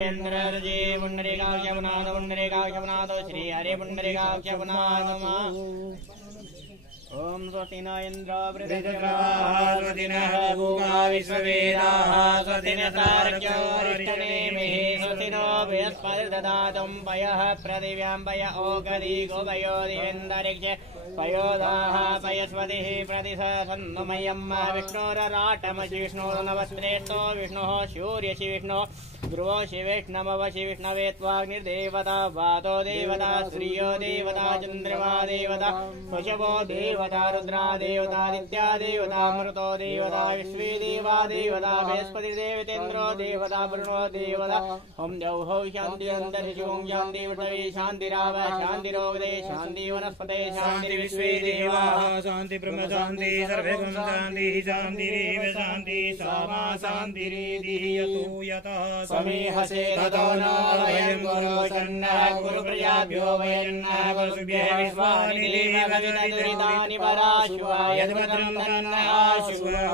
इंद्रजे पुंडरीकाक्षपनाथ पुंडरीकाक्षपनाथ श्री हरे पुंडरीकाक्षपनाथ ओम स्वस्ति न इंद्र वृद्धग्रवाः स्वस्ति नः पूषा विश्ववेदाः स्वस्ति नः तार्क्ष्योऽरिष्टनेमिः स्वस्ति नो बृहस्पतिर्दधातु पयः पृथिव्यां पय ओकधी गोपयो दिवेन्दरिक्षे पयोदाः पयस्पतिः प्रतिशतन्नुमयं विष्णोरराटमसि विष्णोर्नवस्त्रेष्ठो विष्णुः सूर्यसि विष्णुः ध्रुवो शिविष्णमवशि विष्णवे त्वाग्निर्देवता वातो देवता सूर्यो देवता चन्द्रमा देवता पशवो देवता रुद्रा देवतादित्या देवता मरुतो देवता विश्वे देवा देवता बृहस्पतिर्देवतेन्द्रो देवता वरुणो देवता ओम जौहौ शान्ति अन्तरिक्षं शान्ति पृथिवी शान्तिराव शान्तिरोगदे शान्ति वनस्पते शान्ति विश्वे देवाः शान्ति ब्रह्म शान्ति सर्वगं शान्ति शान्तिरेव शान्ति सामा शान्तिरेति यतो यतः समीहसे ततो न वयं गुरुशन्नः गुरुप्रजाभ्यो वयन्नः गुरुभ्यः विश्वानि देवविदुरितानि पराशुवा यद्भद्रं तन्नः शुभः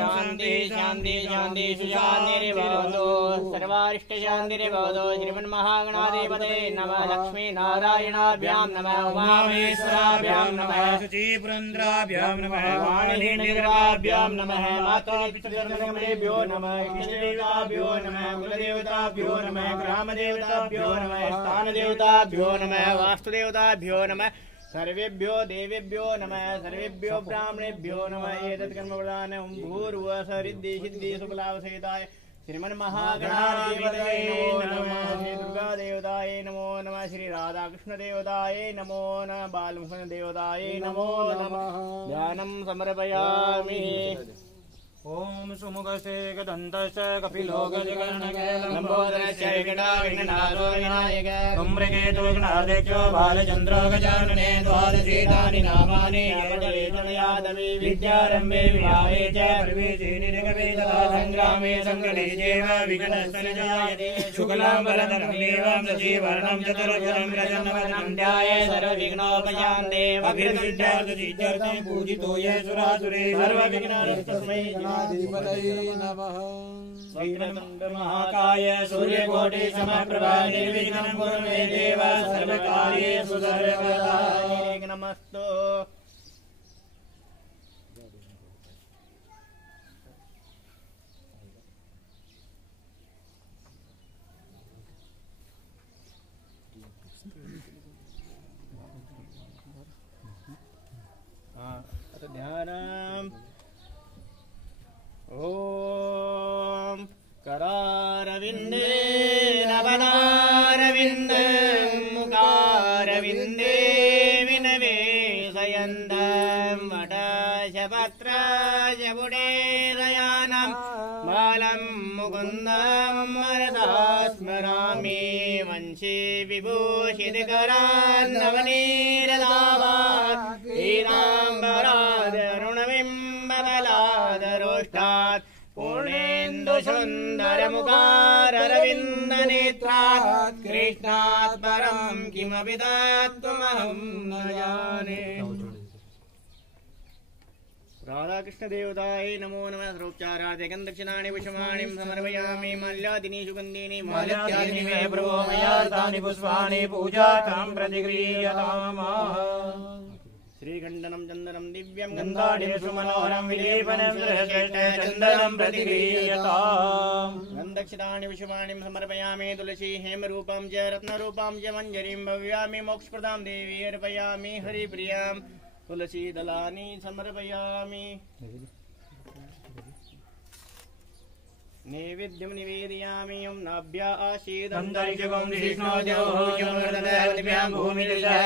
शान्ति शान्ति शान्ति सुशान्तिर्भवतु सर्वारिष्टशान्तिर्भवतु श्रीमन्महागणाधिपते नमः लक्ष्मीनारायणाभ्यां नमः उमामेश्वराभ्यां नमः शुचिपुरन्द्राभ्यां नमः वाणिनिर्वाभ्यां नमः मातापितृभ्यो नमः इष्टदेवताभ्यो नमः कुलदेवताभ्यो नमः ग्रामदेवताभ्यो नमः स्थानदेवताभ्यो नमः वास्तुदेवताभ्यो नमः सर्वेभ्यो देवेभ्यो नमः सर्वेभ्यो ब्राह्मणेभ्यो नमः एतत् कर्मप्रदानं भूर्वसरिद्धि सिद्धि सुफलावसेताय श्रीमन्महागणाधिपतये नमः श्री दुर्गा देवताये नमो नमः श्री राधाकृष्ण देवताये नमो नमः बालमुकुंद देवताये नमो नमः ध्यानं समर्पयामि ओम सुमुखसे गदन्तस्य कपिलो गजगणनलम्बोदरस्य विकटाविघ्ननाथो विनायक कुम्भकेतु विघ्नाध्यक्षो बालचन्द्रो गजानने द्वादशीतानि नामानि यादवे विद्यारम्भे विवाहे च प्रवेशे निरगवे तथा सङ्ग्रामे सङ्कटे चैव विघ्नस्य न जायते शुक्लाम्बरधरं देवं शशिवर्णं चतुर्भुजं प्रसन्नवदनं ध्याये सर्वविघ्नोपशान्ते अभिर्विद्यार्थसिद्ध्यर्थं पूजितो ये सुरासुरे सर्वविघ्नहस्तस्मै नमः वक्रतुण्ड महाकाय सूर्यकोटि समप्रभा निर्विघ्नं कुरु मे देव सर्वकार्येषु सर्वदा नमस्तु ध्यानम् ओम करारविंदे नवनारविंदे मुखारविंदे विनवेशयन्तम् वटशपत्राशपुटे दयानं बालं मुकुन्दं मनसा स्मरामि वंशे विभूषितकरान् नवनीरदाभात् पीताम्बरादरुणबिम्बबलादरोष्ठात् पूर्णेन्दुसुन्दरमुखारविन्दनेत्रात् कृष्णात् परं किमपि तत्त्वमहं न जाने राधाकृष्ण देवताये नमो नमः सर्वोपचारार्थं दक्षिणानि पुष्पाणि समर्पयामि माल्यादीनि सुगन्धीनि माल्यादीनि मे प्रभो मया तानि पुष्पाणि पूजार्थं प्रतिगृह्यतामः श्रीकण्ठनं चन्दनं दिव्यं गन्धाढ्यं सुमनोहरं विलेपनं चन्दनं प्रतिगृह्यताम् गन्धक्षतानि पुष्पाणि समर्पयामि तुलसी हेमरूपं च रत्नरूपं च मञ्जरीं भव्यामि मोक्षप्रदां देवी अर्पयामि हरिप्रियां तुलसी दलानि समर्पयामि नैवेद्यं निवेदयामि ओं नाभ्या आशीदन्तरिक्षं विष्णोद्योः भूमिर्जः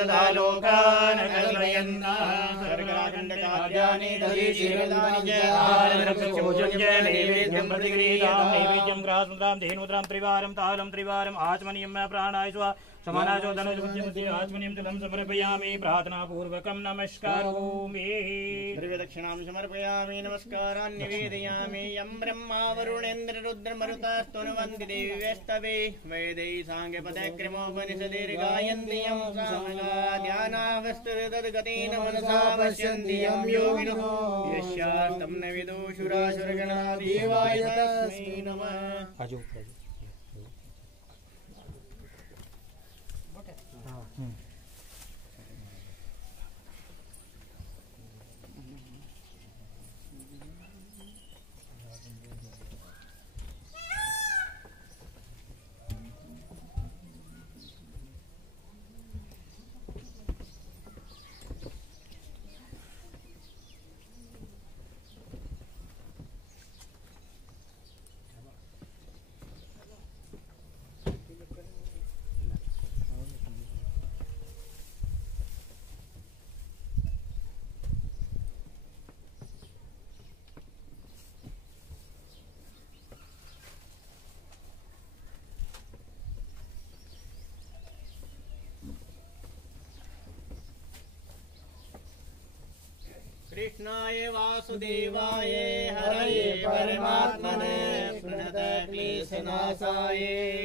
तथा लोकान् कल्पयन्तः सर्गराखण्डकार्याणि दधीशीलदानि च आहारभोजनं च नैवेद्यं प्रतिगृह्यताम् नैवेद्यं ग्रासमुद्रां धेनुद्रां त्रिवारं तालं त्रिवारम् आचमनीयं प्राणाय स्वा समानाचो धनुर्मध्ये आचमनीयं जलं समर्पयामि प्रार्थनापूर्वकं नमस्कारोमि द्रव्यदक्षिणां समर्पयामि नमस्कारान् निवेदयामि यं ब्रह्मा वरुणेन्द्र रुद्रमरुतास्तुनुवन्ति देव्यस्तवे वेदैः साङ्ख्यपदक्रमोपनिषदैर्गायन्ति यं सामगा ध्यानावस्थितद्गतेन मनसा पश्यन्ति यं योगिनो यस्यास्तं न विदुषुरासुरगणा देवाय तस्मै नमः कृष्णाय वासुदेवाय हरये परमात्मने प्रणतक्लेशनाशाय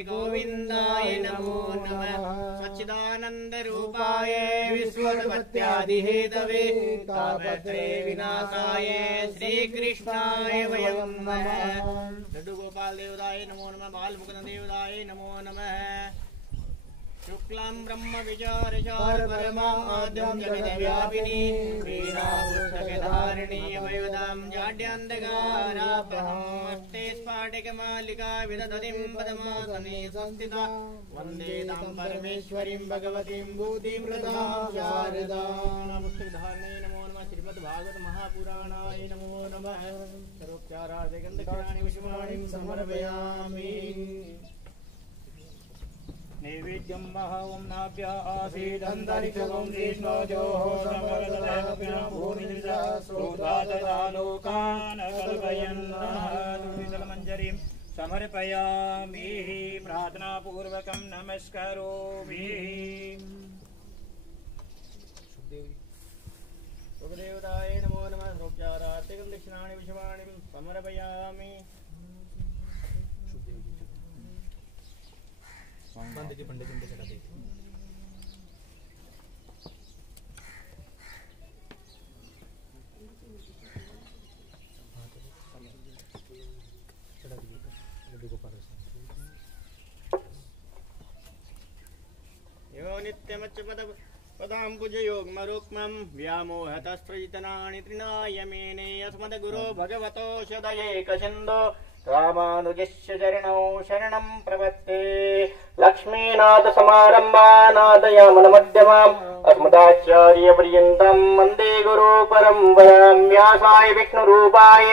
गोविन्दाय नमो नमः। सच्चिदानन्दरूपाय विश्वोत्पत्त्यादिहेतवे तापत्रय विनाशाय श्रीकृष्णाय वयं नमः। लड्डूगोपाल देवताय नमो नमः। बालमुकुन्द देवताय नमो नमः। शुक्लां ब्रह्म विचारचार परमाद्यं जगद्व्यापिनी वीरापुस्तकधारिणी वयुधां जाड्यान्धकारापहमस्ते स्फाटिकमालिका विदधतिं पदमासने संस्थिता वन्दे तां परमेश्वरीं भगवतीं बुद्धिप्रदां शारदां। पुस्तकधारिणे नमो नमः। श्रीमद्भागवत महापुराणाय नमो नमः। सर्वोपचारार्थे गन्धक्षणानि पुष्पाणि समर्पयामि। नैवेद्यं महवं नाभ्या आसीदन्तरिक्षं विष्णोजोः समगतः भूमिदृशा श्रोता तथा लोकान् कल्पयन्नः समर्पयामि। प्रार्थनापूर्वकं नमस्करोमि। सुखदेवताय नमो नमः। सर्वोपचारार्थे दक्षिणानि विषमाणि समर्पयामि। पंडित जी पंडित जी चढ़ा देते यो नित्यमच्च पदाम्बुजयोगमरुक्मं व्यामोहतस्त्रितनानि तृणायमेने अस्मद्गुरो भगवतो सदयेकसिन्धो रामानुजस्य चरणौ शरणं प्रपत्ते। लक्ष्मीनाथ समारम्भानादयामनमध्यमाम् अस्मदाचार्यपर्यन्तं वन्दे गुरु परम्परां। व्यासाय विष्णुरूपाय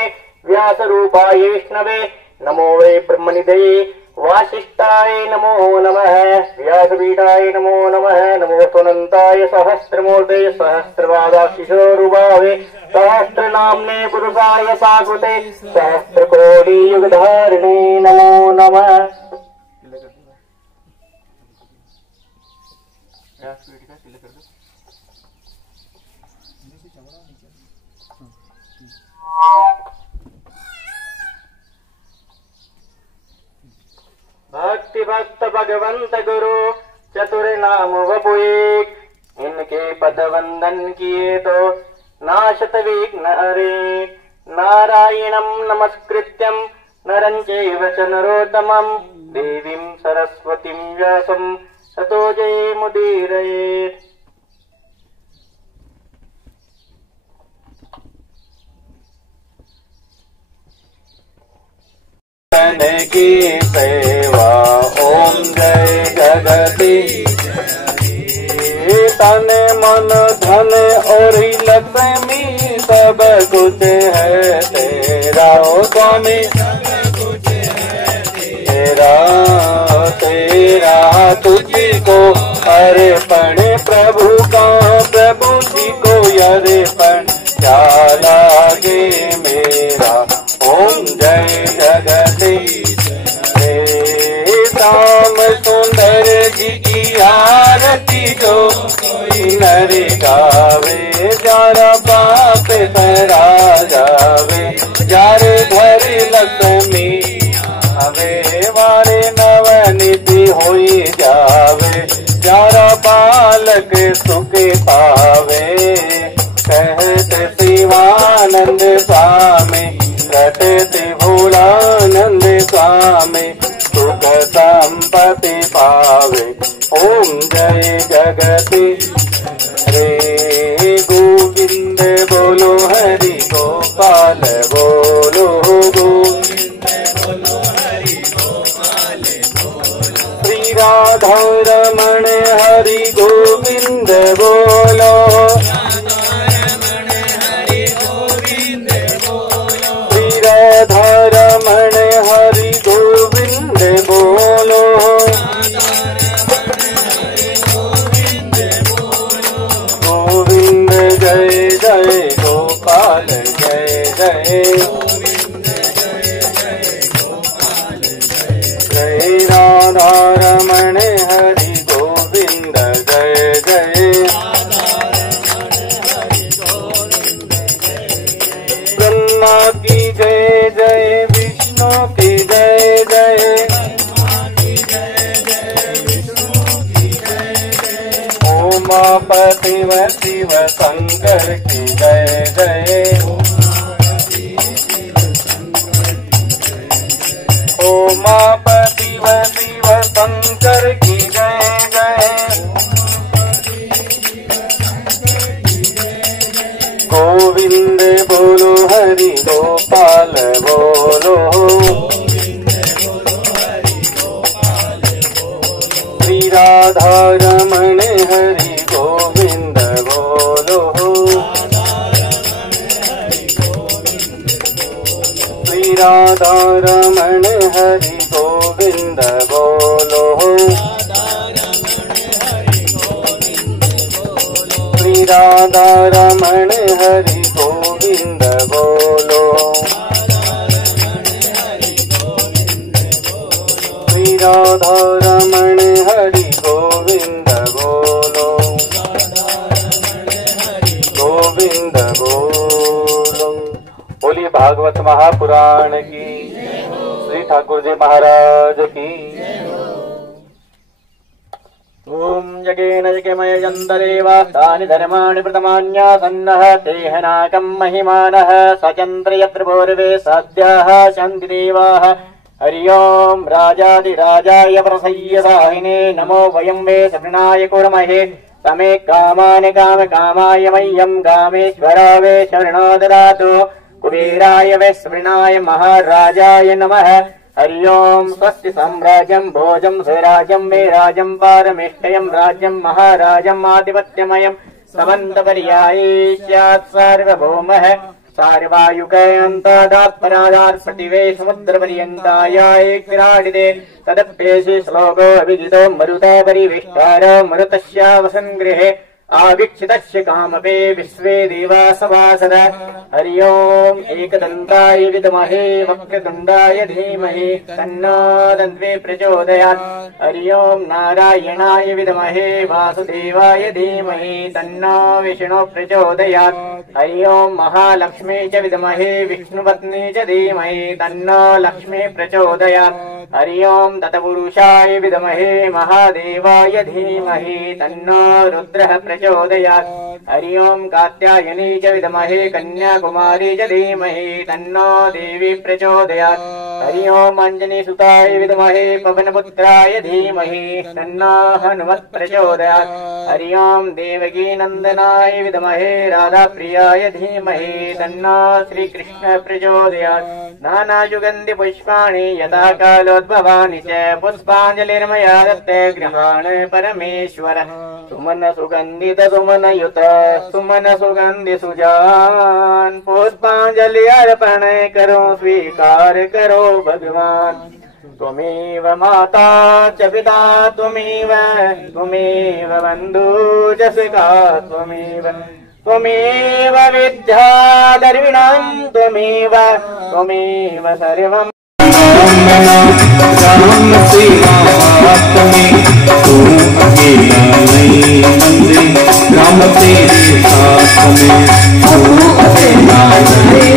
व्यासरूपाय विष्णवे नमो वै ब्रह्मनिधये वासिष्ठाय नमो नमः। व्यासपीठाय नमो नमः। नमोऽस्तुनन्ताय सहस्रमूर्ते सहस्रपादाक्षिशोरुभावे सहस्रनाम्ने पुरुषाय साकृते सहस्रकोटियुगधारिणे नमो नमः। भक्ति भक्त भगवंत गुरु चतुर नाम वपुएक इनके पद वंदन किए तो नाशत विघ्न हरे। नारायणं नमस्कृत्यं नरं चैव च नरोत्तमं देवीं सरस्वतीं व्यासं ततो जयमुदीरयेत्। की सेवा ओम जय जगती तन मन धन और लक्ष्मी सब कुछ है तेरा ओ स्वामी तेरा तेरा तुझको अर्पण प्रभु का प्रभु जी को अर्पण क्या लागे मेरा। ओम जय जगदीश राम सुंदर जी की आरती जो कोई नर गावे जारा बाप तरा जावे जार घर लक्ष्मी आवे वारे नवनिधि होई जावे जारा बालक सुख पावे। कहते शिवानंद स्वामी कहते भोलानंद स्वामी सुख संपत्ति पावे। ओम जय जगति रे गोविंद बोलो हरि गोपाल बोलो गोविंद बोलो हरि गोपाल बोलो। श्री राधा रमण हरि गोविंद बोलो। श्री राधा रमण हरि गोविंद बोलो। गोविंद जय जय गोपाल जय जय। जय राधा रमण हरि गोविंद जय जय। ब्रह्मा की जय जय विष्णु की जय जय। उमापति व शिव शंकर की जय जय। उमापति व शिव शंकर की जय जय। गोविंद बोलो हरि गोपाल बोलो। श्री राधा रमण हरि गोविंद बोलो। श्री राधा रमण हरि गोविंद बोलो। श्री राधा रमण हरि गोविंद बोलो। श्री राधा रमण हरि गोविंद बोलो। गोविंद बोलो। बोलिए भागवत महापुराण की। श्री ठाकुर जी महाराज की। ओम यज्ञेन यज्ञमय जन्तरेवास्तानि धर्माणि प्रथमान्यासन्नः तेहनाकं महिमानः सचन्द्र यत्र भूर्वे सद्यः सन्ति देवाः। हरि ओम राजाधिराजाय प्रसय्यसाहिने नमो वयं वे शरणाय कुर्महे। तमे कामानि कामकामाय मह्यं कामेश्वरा वे शरणो ददातु। कुबेराय वे शरणाय महाराजाय नमः। हरि ओम स्वस्ति साम्राज्यं भोजं स्वराज्यं मे राज्यं पारमेष्ठयं राज्यं महाराजम् आधिपत्यमयं समन्तपर्याये स्यात् सार्वभौमः। सार्वायुकयन्तादात्परादात् प्रतिवे समुद्रपर्यन्तायाय विराडिते। तदप्येषि श्लोको अभिजितो मरुता परिविष्टार मरुतस्यावसन् गृहे आवीक्षितस्य कामपे विश्वे देवा सभासद। हरि ओम एकदन्ताय विद्महे वक्रतुण्डाय धीमहि तन्नो दन्ते प्रचोदयात्। हरि ओम नारायणाय विद्महे वासुदेवाय धीमहि तन्नो विष्णु प्रचोदयात्। हरि ओम महालक्ष्मी च विद्महे विष्णुपत्नी च धीमहि तन्नो लक्ष्मी प्रचोदयात्। हरि ओम तत्पुरुषाय विद्महे महादेवाय धीमहि तन्नो रुद्रः प्रचोदयात्। हरि ओम कात्यायनी च विद्महे कन्याकुमारी च धीमहि तन्नो देवी प्रचोदयात्। हरि ओम अंजनी सुताय विद्महे पवनपुत्राय धीमहि तन्नो हनुमत् प्रचोदयात्। हरि ओम देवकी नंदनाय विद्महे राधाप्रियाय धीमहि तन्नो श्रीकृष्ण प्रचोदयात्। नानायुगन्धि पुष्पाणि यथा कालोद्भवानि च पुष्पाञ्जलिर्मया दत्ते गृहाण परमेश्वर। सुमन सुगंधित सुमन युत सुमन सुगंधि सुजान पुष्पांजलि अर्पण करो स्वीकार करो भगवान। त्वमेव माता च पिता त्वमेव बन्धु च सखा त्वमेव विद्या दर्विणां त्वमेव सर्वम्। राम तेरे साथ में तू अकेला नहीं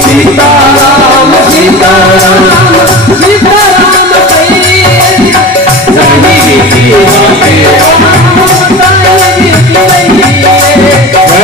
सीताराम सीताराम सीताराम सीताराम सीताराम रानी की बातें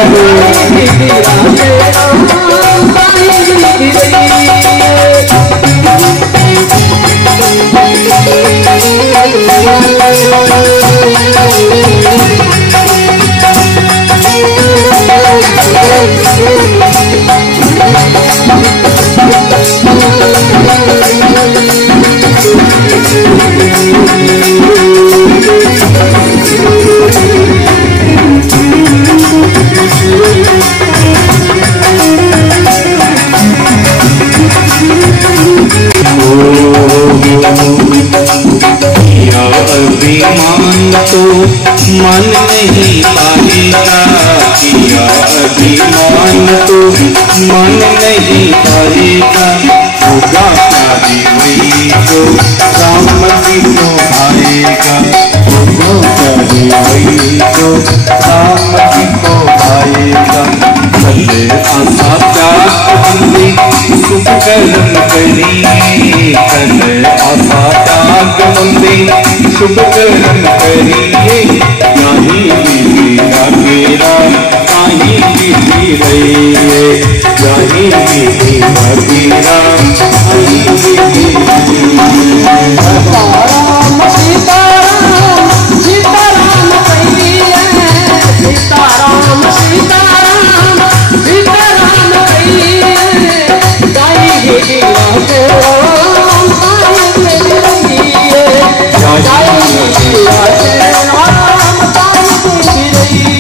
अभिमान तो मन नहीं पाएगा, किया अभिमान तो मन नहीं पाएगा। होगा शादी वही तो राम जी को आएगा, होगा शादी वही तो राम जी को आएगा। चले आशा त्याग मंदी सुख कर्म करिए, चले आशा त्याग मंदी शुभ कर्म करिए। नाही मेरा मेरा नाही मेरी रहिए, नाही मेरा मेरा नाही मेरी। सीताराम सीताराम सीताराम कहिए, सीताराम सीताराम सीताराम कहिए। गाई गे राधे राम गाई गे रहिए, गाई गे राधे राम गाई गे रहिए।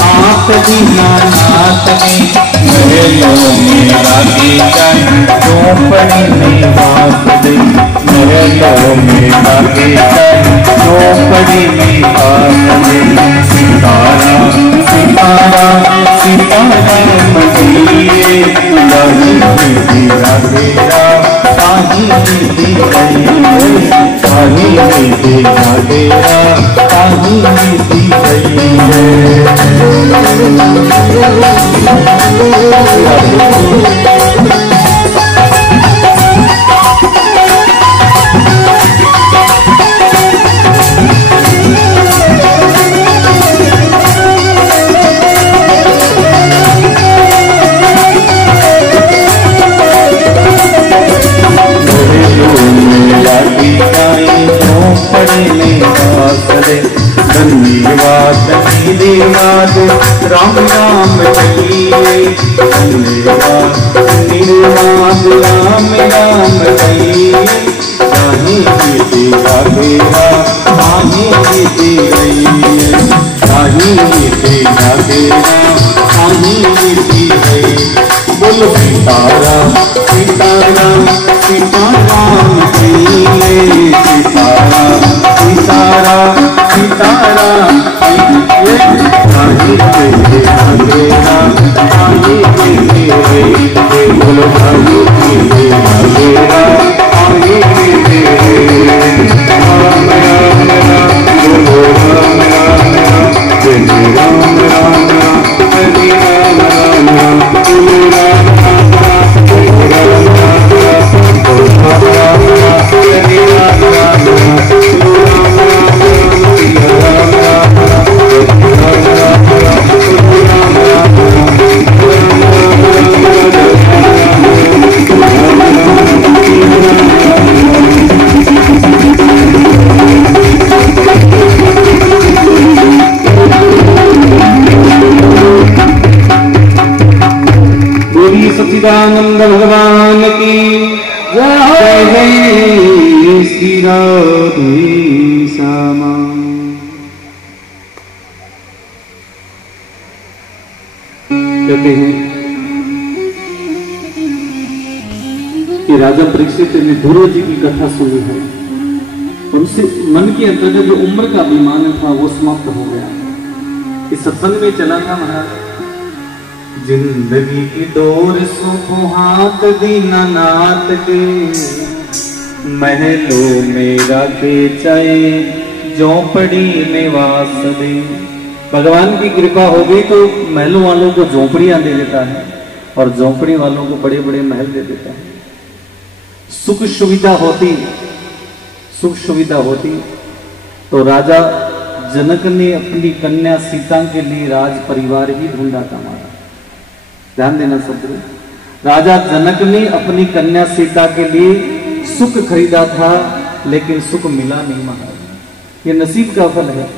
आप दीनानाथ में महलों में लागे जाए, झोंपड़ी में बांध दे। महलों में लागे जाए, झोंपड़ी में बांध दे। सीताराम सीताराम सीताराम कहिए, गाही मेरी राधे राम गाही मेरी रहिए, गाही मेरी राधे राम गाही मेरी रहिए। धन्यवाद धन्यवाद राम राम कहिए, धन्यवाद धन्यवाद राम राम कहिए। गाही मेरी राधे राम गाही मेरी रहिए, गाही मेरी राधे राम गाही मेरी रहिए। बोलो सीताराम सीताराम सीताराम कहिए, सीताराम सीताराम सीताराम कहिए। गाही मेरी राधे राम गाही मेरी रहिए, बोलो गाही मेरी राधे राम गाही मेरी रहिए। राम राम राम बोलो राम राम राम, जय राम राम राम हरे राम राम राम, बोलो राम राम राम बोलो राम राम राम, बोलो राम राम राम हरे राम राम राम, बोलो राम राम राम राम राम। कहते हैं कि राजा परीक्षित ने ध्रुव जी की कथा सुनी है, उनसे मन के अंतर्गत जो उम्र का अभिमान था वो समाप्त हो गया। इस सत्संग में चला था महाराज, जिंदगी की डोर सो हाथ दीनानाथ के, महलों में राखे चाहे झोंपड़ी में वास दे। भगवान की कृपा हो गई तो महलों वालों को झोंपड़ियां दे देता है और झोंपड़ी वालों को बड़े बड़े महल दे देता है। सुख सुविधा होती तो राजा जनक ने अपनी कन्या सीता के लिए राज परिवार ही ढूंढा था। हमारा ध्यान देना सब, राजा जनक ने अपनी कन्या सीता के लिए सुख खरीदा था, लेकिन सुख मिला नहीं महाराज, ये नसीब का फल है।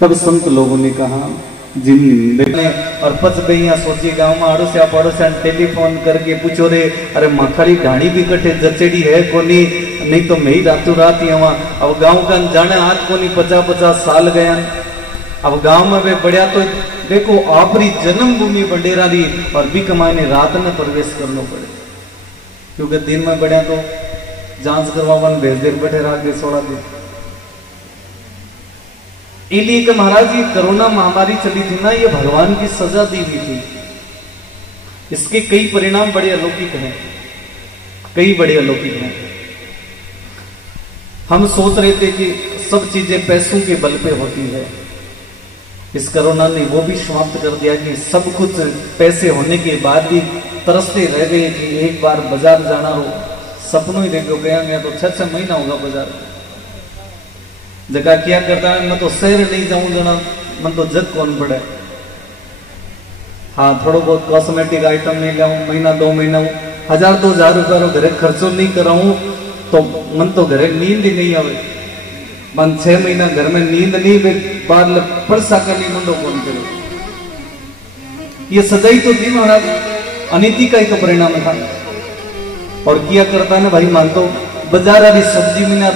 तब संत लोगों ने कहा जिंदगी और पच गई सोची गांव में अड़ोसिया पड़ोसिया टेलीफोन करके पूछो रे, अरे मखारी ढाणी भी कटे जचेड़ी है कोनी, नहीं तो मैं ही रातों रात ही हवा। अब गांव का जाने हाथ कोनी 50-50 साल गया। अब गांव में वे बढ़िया तो देखो आपरी जन्मभूमि बडेरा दी और भी कमाने रात में प्रवेश करना पड़े, क्योंकि दिन में बढ़िया तो जांच करवा भेज देर बैठे रात दे 16 दिन। इसलिए कि महाराज ये कोरोना महामारी चली थी ना, ये भगवान की सजा दी हुई थी। इसके कई परिणाम बड़े अलौकिक हैं, कई बड़े अलौकिक हैं। हम सोच रहे थे कि सब चीजें पैसों के बल पे होती है, इस कोरोना ने वो भी समाप्त कर दिया कि सब कुछ पैसे होने के बाद भी तरसते रह गए कि एक बार बाजार जाना हो, सपनों ही रह गया। मैं तो 6-6 महीना होगा बाजार जगह क्या करता है, मैं तो शहर नहीं जाऊं जना, मन तो जग कौन पड़े। हाँ थोड़ा बहुत कॉस्मेटिक आइटम नहीं लाऊं, महीना 2 महीना 1000-2000 रुपया घरे खर्चो नहीं कराऊं तो मन तो घरे नींद ही नहीं आवे। मन 6 महीना घर में नींद नहीं, बार परसा का नहीं मंडो कौन करो। ये सजाई तो थी महाराज, अनीति का ही तो परिणाम था। और किया करता ना भाई, मान तो बाजार वाली सब्जी में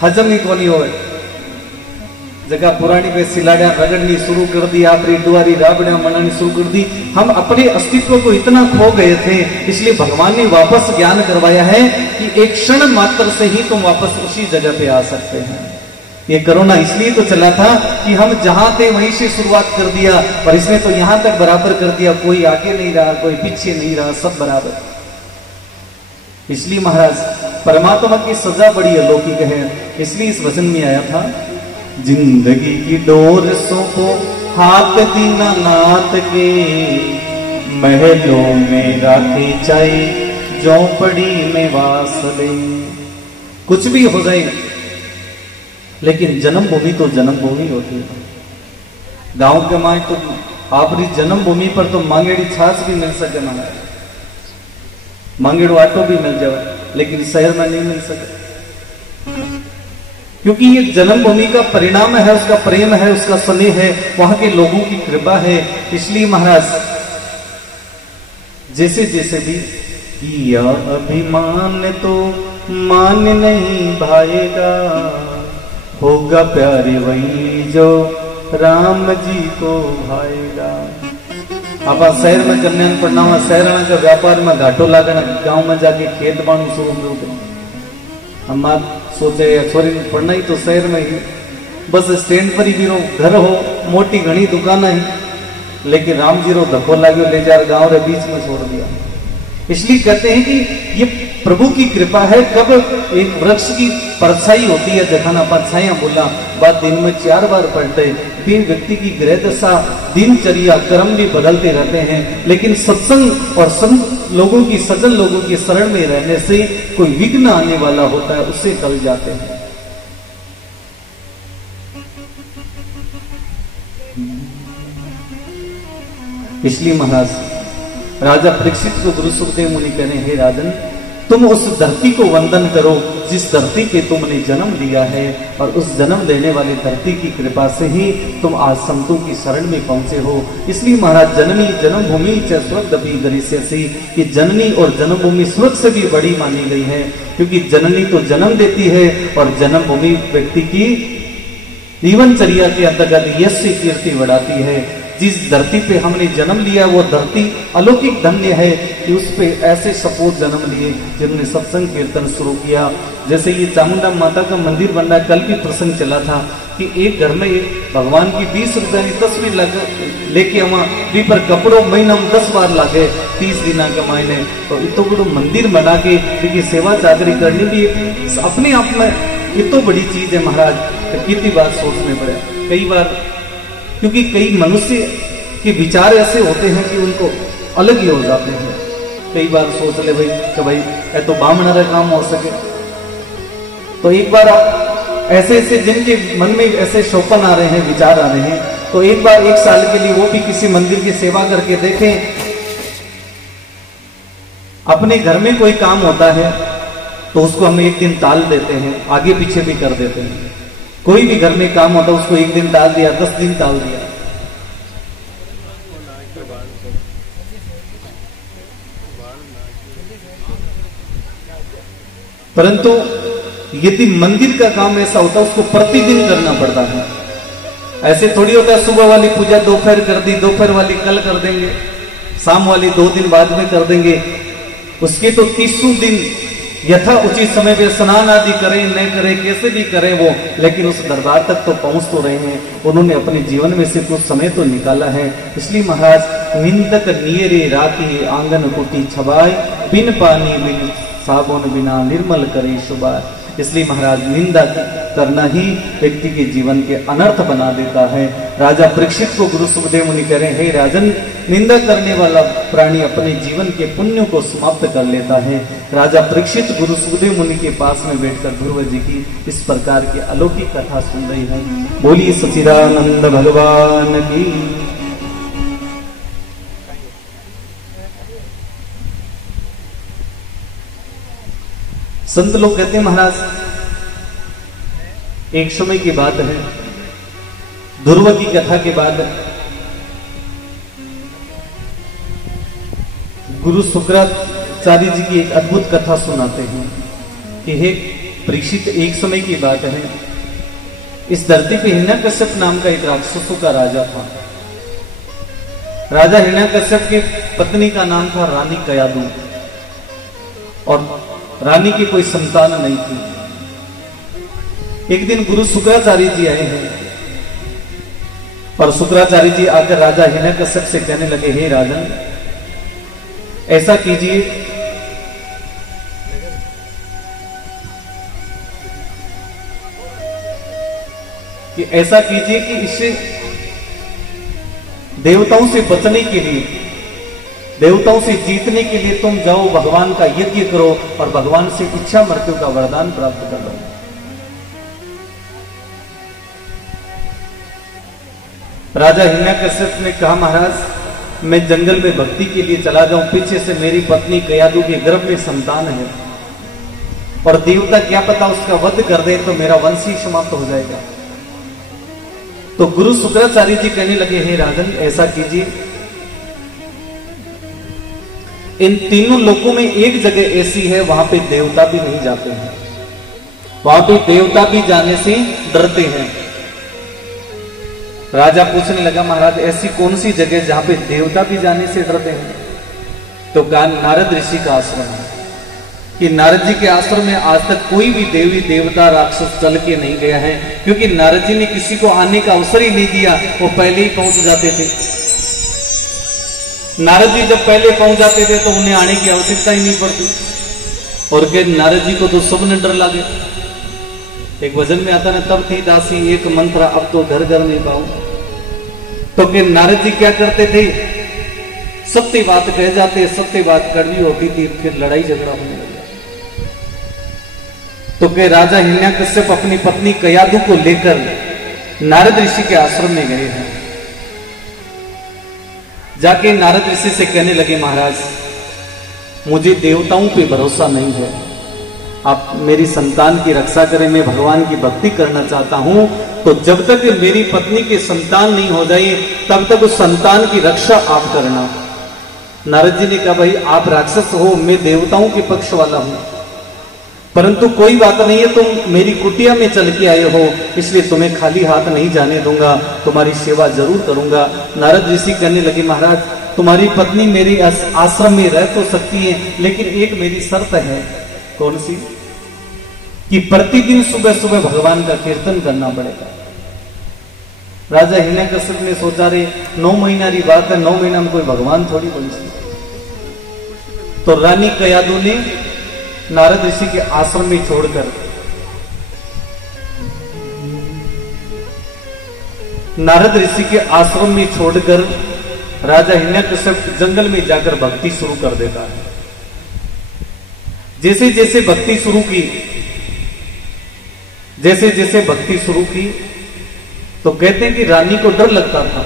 हजम ही कोनी होवे, जगह पुरानी पे सिलाड़िया रगड़नी शुरू कर दी, आपरी दुआरी राबड़िया मनानी शुरू कर दी। हम अपने अस्तित्व को इतना खो गए थे, इसलिए भगवान ने वापस ज्ञान करवाया है कि एक क्षण मात्र से ही तुम वापस उसी जगह पे आ सकते हैं। ये कोरोना इसलिए तो चला था कि हम जहां थे वहीं से शुरुआत कर दिया, और इसने तो यहां तक बराबर कर दिया, कोई आगे नहीं रहा, कोई पीछे नहीं रहा, सब बराबर। इसलिए महाराज परमात्मा की सजा बड़ी अलौकिक है। इसलिए इस वचन में आया था, जिंदगी की डोर सौंपो हाथ दीनानाथ के, महलों में राखे चाहे झोंपड़ी में वास दे। कुछ भी हो जाए, लेकिन जन्मभूमि तो जन्मभूमि होती है। गांव के माए तो आपरी जन्मभूमि पर तो मांगेड़ी छाछ भी मिल सके ना, मांगेड़ो आटो भी मिल जाए, लेकिन शहर में नहीं मिल सके, क्योंकि ये जन्मभूमि का परिणाम है, उसका प्रेम है, उसका स्नेह है, वहां के लोगों की कृपा है। इसलिए महाराज जैसे जैसे भी किया अभिमान तो मान नहीं भाएगा, होगा प्यारे वही जो राम जी को भाएगा। आप शहर में कन्यान पढ़ना हुआ, शहर का व्यापार में घाटो लागना, गांव में जाके खेत बाणु शुरू करो। हम सोचे छोरी पढ़ना ही तो शहर में ही, बस स्टैंड पर ही बीरो घर हो, मोटी घनी दुकान ही, लेकिन राम जी रो धक्को लागो ले जा गांव रे बीच में छोड़ दिया। इसलिए कहते हैं कि ये प्रभु की कृपा है। कब एक वृक्ष की परछाई होती है, जखाना परछाइयां बोला बात दिन में 4 बार पढ़ते, फिर व्यक्ति की ग्रह दशा दिनचर्या कर्म भी बदलते रहते हैं, लेकिन सत्संग और संत लोगों की, सज्जन लोगों की शरण में रहने से कोई विघ्न आने वाला होता है, उससे टल जाते हैं। इसलिए महाराज राजा परीक्षित को गुरु सुखदेव मुनि कहने, हे राजन, तुम उस धरती को वंदन करो जिस धरती के तुमने जन्म लिया है, और उस जन्म देने वाली धरती की कृपा से ही तुम आज संतों की शरण में पहुंचे हो। इसलिए महाराज जननी जन्मभूमि च स्वर्गदपि गरिष्यसि, कि जननी और जन्मभूमि स्वर्ग से भी बड़ी मानी गई है, क्योंकि जननी तो जन्म देती है और जन्मभूमि व्यक्ति की जीवनचर्या के अंतर्गत यश कीर्ति बढ़ाती है। जिस धरती पे हमने जन्म लिया वो धरती अलौकिक धन्य है कि उस पे ऐसे सपूत जन्म लिए जिन्होंने सत्संग कीर्तन शुरू किया। जैसे ये चामुंडा माता का मंदिर बन रहा है, कल भी प्रसंग चला था कि एक घर में भगवान की 20 रुपए की तस्वीर लेके हम भी पर कपड़ों महीना में 10 बार लागे 30 दिन के महीने। तो इतो बड़ो मंदिर बना के देखिए सेवा चाकरी करनी भी अपने आप में इतो बड़ी चीज है महाराज। तो कितनी बार सोचने पड़े कई बार, क्योंकि कई मनुष्य के विचार ऐसे होते हैं कि उनको अलग ही हो जाते हैं। कई बार सोच ले भाई कि भाई ये तो बामणा काम हो सके। तो एक बार आप ऐसे ऐसे जिनके मन में ऐसे शोपन आ रहे हैं, विचार आ रहे हैं, तो एक बार 1 साल के लिए वो भी किसी मंदिर की सेवा करके देखें। अपने घर में कोई काम होता है तो उसको हम 1 दिन टाल देते हैं, आगे पीछे भी कर देते हैं। कोई भी घर में काम होता है उसको 1 दिन टाल दिया, 10 दिन टाल दिया। परंतु यदि मंदिर का काम ऐसा होता है उसको प्रतिदिन करना पड़ता है। ऐसे थोड़ी होता है सुबह वाली पूजा दोपहर कर दी, दोपहर वाली कल कर देंगे, शाम वाली 2 दिन बाद में कर देंगे। उसके तो 30 दिन यथा उचित समय पे स्नान आदि करें न करें, कैसे भी करें वो, लेकिन उस दरबार तक तो पहुंच तो रहे हैं। उन्होंने अपने जीवन में से कुछ समय तो निकाला है। इसलिए महाराज निंदक नियरे राती आंगन कुटी छबाय, बिन पानी बिन साबुन बिना निर्मल करे शुभाय। इसलिए महाराज निंदा करना ही व्यक्ति के जीवन के अनर्थ बना देता है। राजा परीक्षित को गुरु सुखदेव मुनि कह रहे हैं, हे राजन, निंदा करने वाला प्राणी अपने जीवन के पुण्य को समाप्त कर लेता है। राजा परीक्षित गुरु सुखदेव मुनि के पास में बैठकर ध्रुव जी की इस प्रकार की अलौकिक कथा सुन रही है। बोलिए सच्चिदानंद भगवान की। संत लोग कहते हैं महाराज, एक समय की बात है, ध्रुव की कथा के बाद गुरु शुक्राचार्य जी की एक अद्भुत कथा सुनाते हैं कि हे परीक्षित, एक समय की बात है, इस धरती पे हिरण्यकश्यप नाम का एक राक्षसों का राजा था। राजा हिरण्यकश्यप की पत्नी का नाम था रानी कयादू, और रानी की कोई संतान नहीं थी। एक दिन गुरु शुक्राचार्य जी आए हैं और शुक्राचार्य जी आकर राजा हिरण्यकश्यप से कहने लगे, हे राजन, ऐसा कीजिए कि इसे देवताओं से बचने के लिए, देवताओं से जीतने के लिए तुम जाओ, भगवान का यज्ञ करो और भगवान से इच्छा मृत्यु का वरदान प्राप्त कर लो। राजा हिरण्यकश्यप ने कहा, महाराज मैं जंगल में भक्ति के लिए चला जाऊं, पीछे से मेरी पत्नी कयादू के गर्भ में संतान है और देवता क्या पता उसका वध कर दे तो मेरा वंश ही समाप्त हो जाएगा। तो गुरु शुक्राचार्य जी कहने लगे, हे राजन, ऐसा कीजिए, इन तीनों लोकों में एक जगह ऐसी है वहां पे देवता भी नहीं जाते हैं, वहां पे देवता भी जाने से डरते हैं। राजा पूछने लगा, महाराज ऐसी कौन सी जगह जहां पे देवता भी जाने से डरते हैं? तो कहा, नारद ऋषि का आश्रम है, कि नारद जी के आश्रम में आज तक कोई भी देवी देवता राक्षस चल के नहीं गया है, क्योंकि नारद जी ने किसी को आने का अवसर ही नहीं दिया, वो पहले ही पहुंच जाते थे। नारद जी जब पहले पहुंच जाते थे तो उन्हें आने की आवश्यकता ही नहीं पड़ती। और के नारद जी को तो सबने डर लगे। एक भजन में आता ना, तब थी दासी एक मंत्र, अब तो घर घर में पाऊं। तो के नारद जी क्या करते थे, सत्य बात कह जाते, सत्य बात कड़वी होती थी, फिर लड़ाई झगड़ा होने लगा। तो के राजा हिरण्यकश्यप अपनी पत्नी कयादू को लेकर नारद ऋषि के आश्रम में गए हैं। जाके नारद ऋषि से कहने लगे, महाराज मुझे देवताओं पे भरोसा नहीं है, आप मेरी संतान की रक्षा करें, मैं भगवान की भक्ति करना चाहता हूं, तो जब तक मेरी पत्नी के संतान नहीं हो जाए तब तक उस संतान की रक्षा आप करना। नारद जी ने कहा, भाई आप राक्षस हो, मैं देवताओं के पक्ष वाला हूं, परंतु कोई बात नहीं है, तुम मेरी कुटिया में चल के आए हो, इसलिए तुम्हें खाली हाथ नहीं जाने दूंगा, तुम्हारी सेवा जरूर करूंगा। नारद ऋषि कहने लगे, महाराज तुम्हारी पत्नी मेरे आश्रम में रह तो सकती है, लेकिन एक मेरी शर्त है। कौन सी? कि प्रतिदिन सुबह सुबह भगवान का कीर्तन करना पड़ेगा। राजा हिरण्यकश्यप ने सोचा, रे 9 महीना की बात है, 9 महीना में कोई भगवान थोड़ी बन सकता। तो रानी कयादू ने नारद ऋषि के आश्रम में छोड़कर नारद ऋषि के आश्रम में छोड़कर राजा हिरण्यकश्यप जंगल में जाकर भक्ति शुरू कर देता है। जैसे जैसे भक्ति शुरू की, जैसे जैसे भक्ति शुरू की, तो कहते हैं कि रानी को डर लगता था,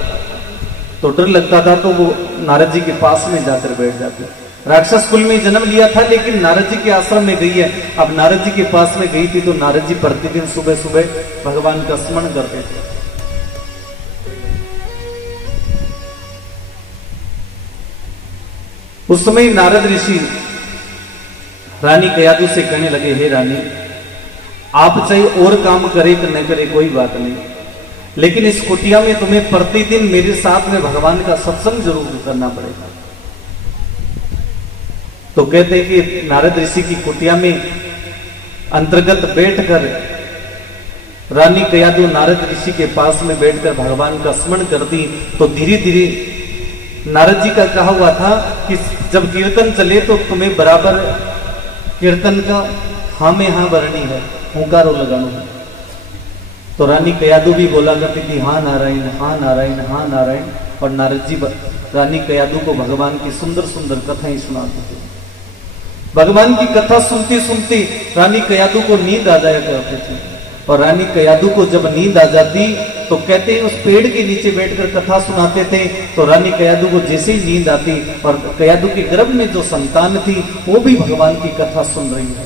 तो डर लगता था तो वो नारद जी के पास में जाकर बैठ जाती। राक्षस कुल में जन्म लिया था, लेकिन नारद जी के आश्रम में गई है। अब नारद जी के पास में गई थी तो नारद जी प्रतिदिन सुबह सुबह भगवान का स्मरण करते थे। उस समय नारद ऋषि रानी कयादू से कहने लगे, हे रानी, आप चाहे और काम करे कि न करे कोई बात नहीं, लेकिन इस कुटिया में तुम्हें प्रतिदिन मेरे साथ में भगवान का सत्संग जरूर करना पड़ेगा। तो कहते हैं कि नारद ऋषि की कुटिया में अंतर्गत बैठकर रानी कयादू नारद ऋषि के पास में बैठकर भगवान का स्मरण करती। तो धीरे धीरे नारद जी का कहा हुआ था कि जब कीर्तन चले तो तुम्हें बराबर कीर्तन का हाँ में हाँ भरनी है, हुंकारो लगाना है। तो रानी कयादू भी बोला करती थी, हाँ नारायण, हाँ नारायण, हाँ नारायण। और नारद जी रानी कयादू को भगवान की सुंदर सुंदर कथाएं सुनाते थे। भगवान की कथा सुनते सुनते रानी कयादू को नींद आ जाया करती थी। और रानी कयादू को जब नींद आ जाती तो कहते हैं उस पेड़ के नीचे बैठकर कथा सुनाते थे। तो रानी कयादू को जैसे ही नींद आती और कयादू के गर्भ में जो संतान थी वो भी भगवान की कथा सुन रही है,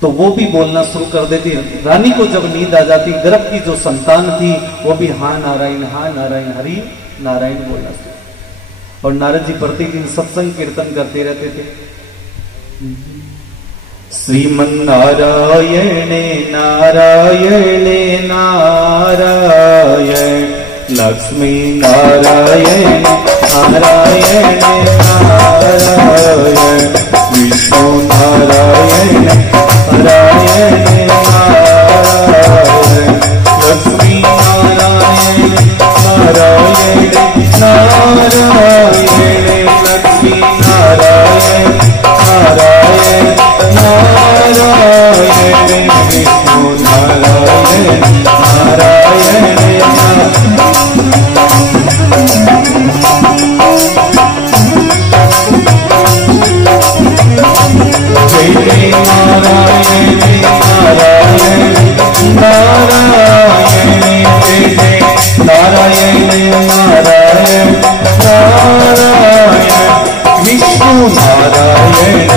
तो वो भी बोलना शुरू कर देती। रानी को जब नींद आ जाती, गर्भ की जो संतान थी वो भी हाँ नारायण, हाँ नारायण, हरि नारायण बोलना शुरू। और नारद जी प्रतिदिन सत्संग कीर्तन करते रहते थे। श्रीमन्नारायण नारायण नारायण, लक्ष्मी नारायण नारायण नारायण, विष्णु नारायण नारायण नारायण, लक्ष्मी नारायण नारायण नारायण, लक्ष्मी नारायण नारायण नारायण, विष्णु नारायण नारायण जय जय नारायण नारायण नारायण, जय जय नारायण नारायण नारायण, विष्णु नारायण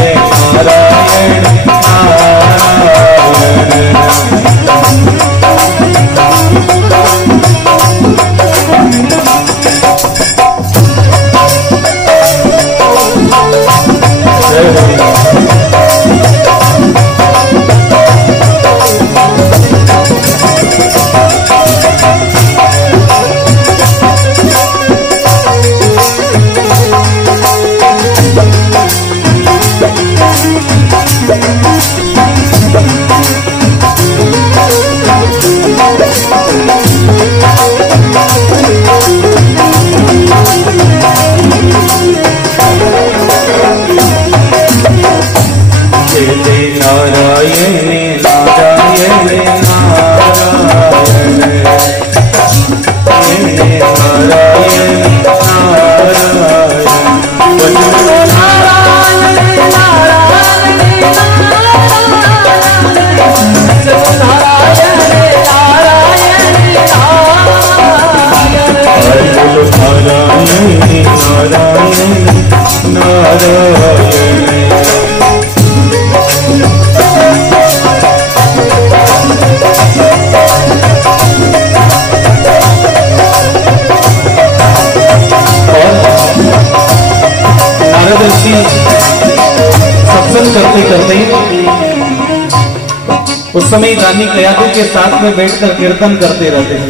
नारायण नारायण। सत्संग करते करते उस समय रानी कयादू के साथ में बैठकर कीर्तन करते रहते हैं।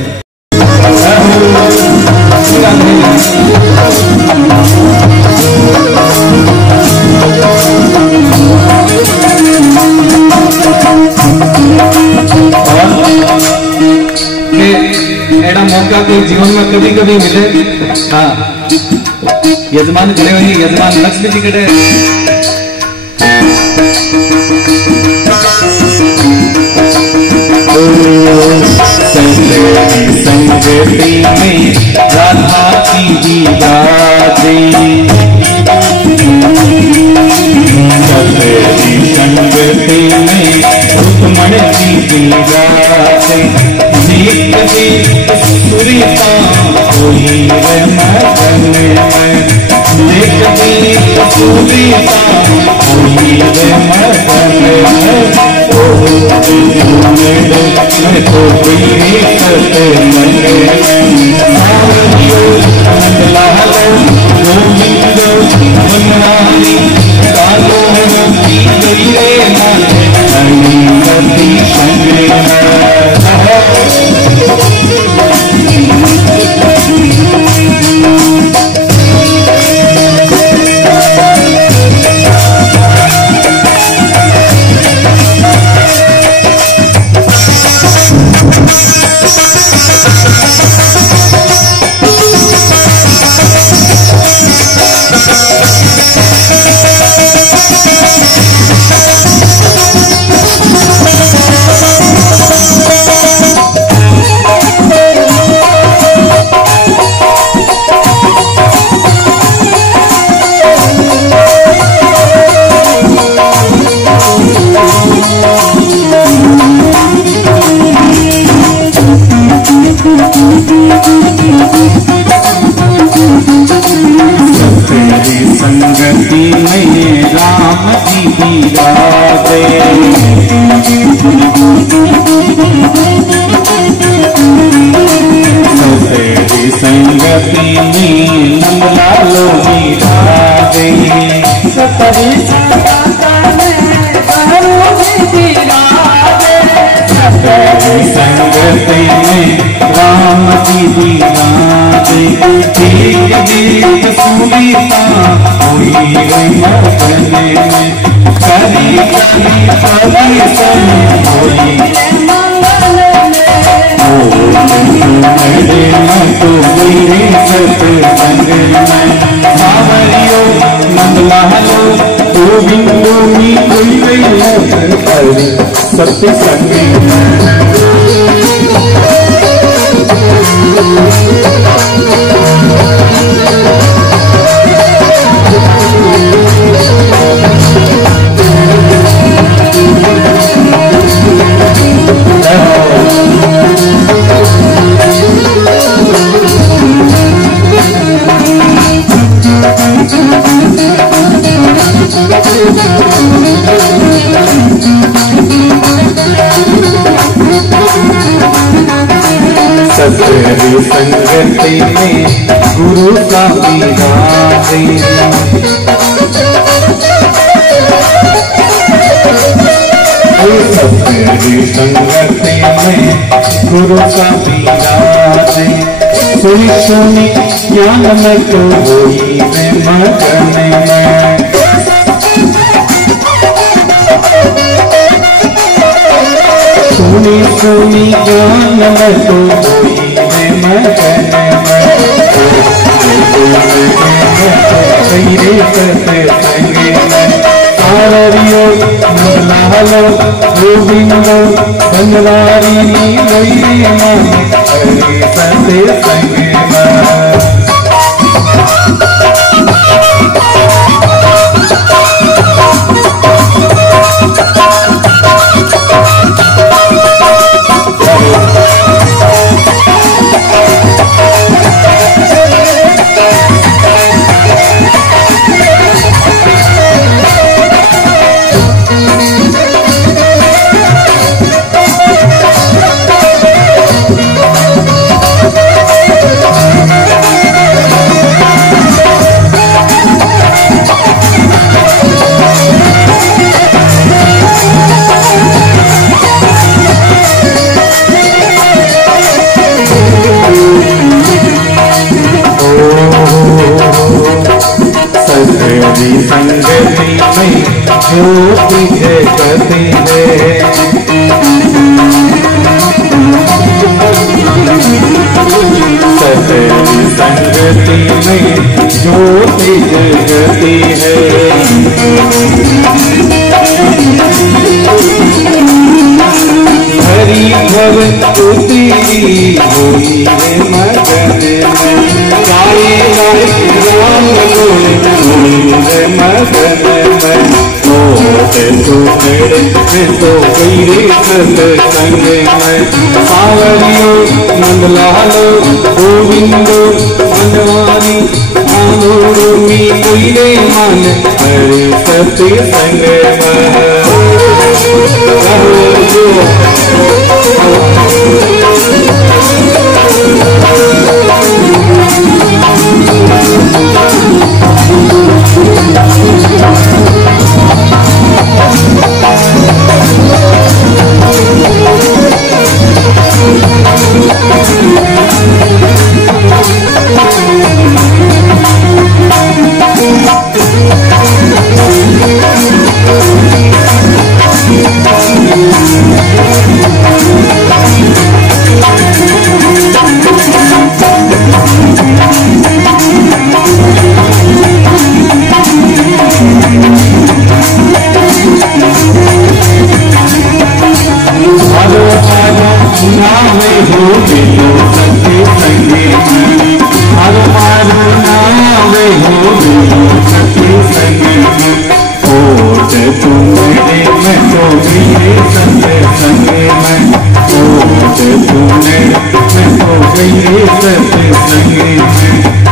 एड़ा मौका कोई जीवन में कभी कभी मिले। हाँ, यजमान खड़े हुए, यजमान लक्ष्मी जी खड़े। संगति में राधा की ही बातें, संगति में रुक्मण की ही बातें, कभी सुरीता कोई मगन में, कभी सुरीता कोई मगन में, मैं तो कोई करते मने लालो गोविंदो वनरानी कालो की गई रे माने संगे संगति में राम की दीवारे, तेरी संगति में नंदलालो दीवारे, तेरी संगति में राम की दीवारे, ठीक गीत सुनीता हुई मगन में, करी करी कभी समय हुई मेरे तो मेरे सत्संग में, सावरियो नंदलालो गोविंदो मी कोई गई सत्संग में। सतरी संगति में गुरु का विराजे, सतरी संगति में गुरु का विराजे, सुनी सुनी ज्ञान में तो होई मगन में, सुनी सुनी ज्ञान में तो होई मगन में, तेरे सत्संग में, आरियो नंदलालो गोविंदो वनरानी कोई माने तेरे सत्संग में। ज्योति जगती है। सतरी संगति में ज्योति जगती है। हरि भवन स्तुति होई है मगन में, गाए गाए राम गुण होई है मगन में। तो गई सत्संग में, सावरियो नंदलालो गोविंदो मनवानी आनोमी कोयले मन हरे सत्संग में।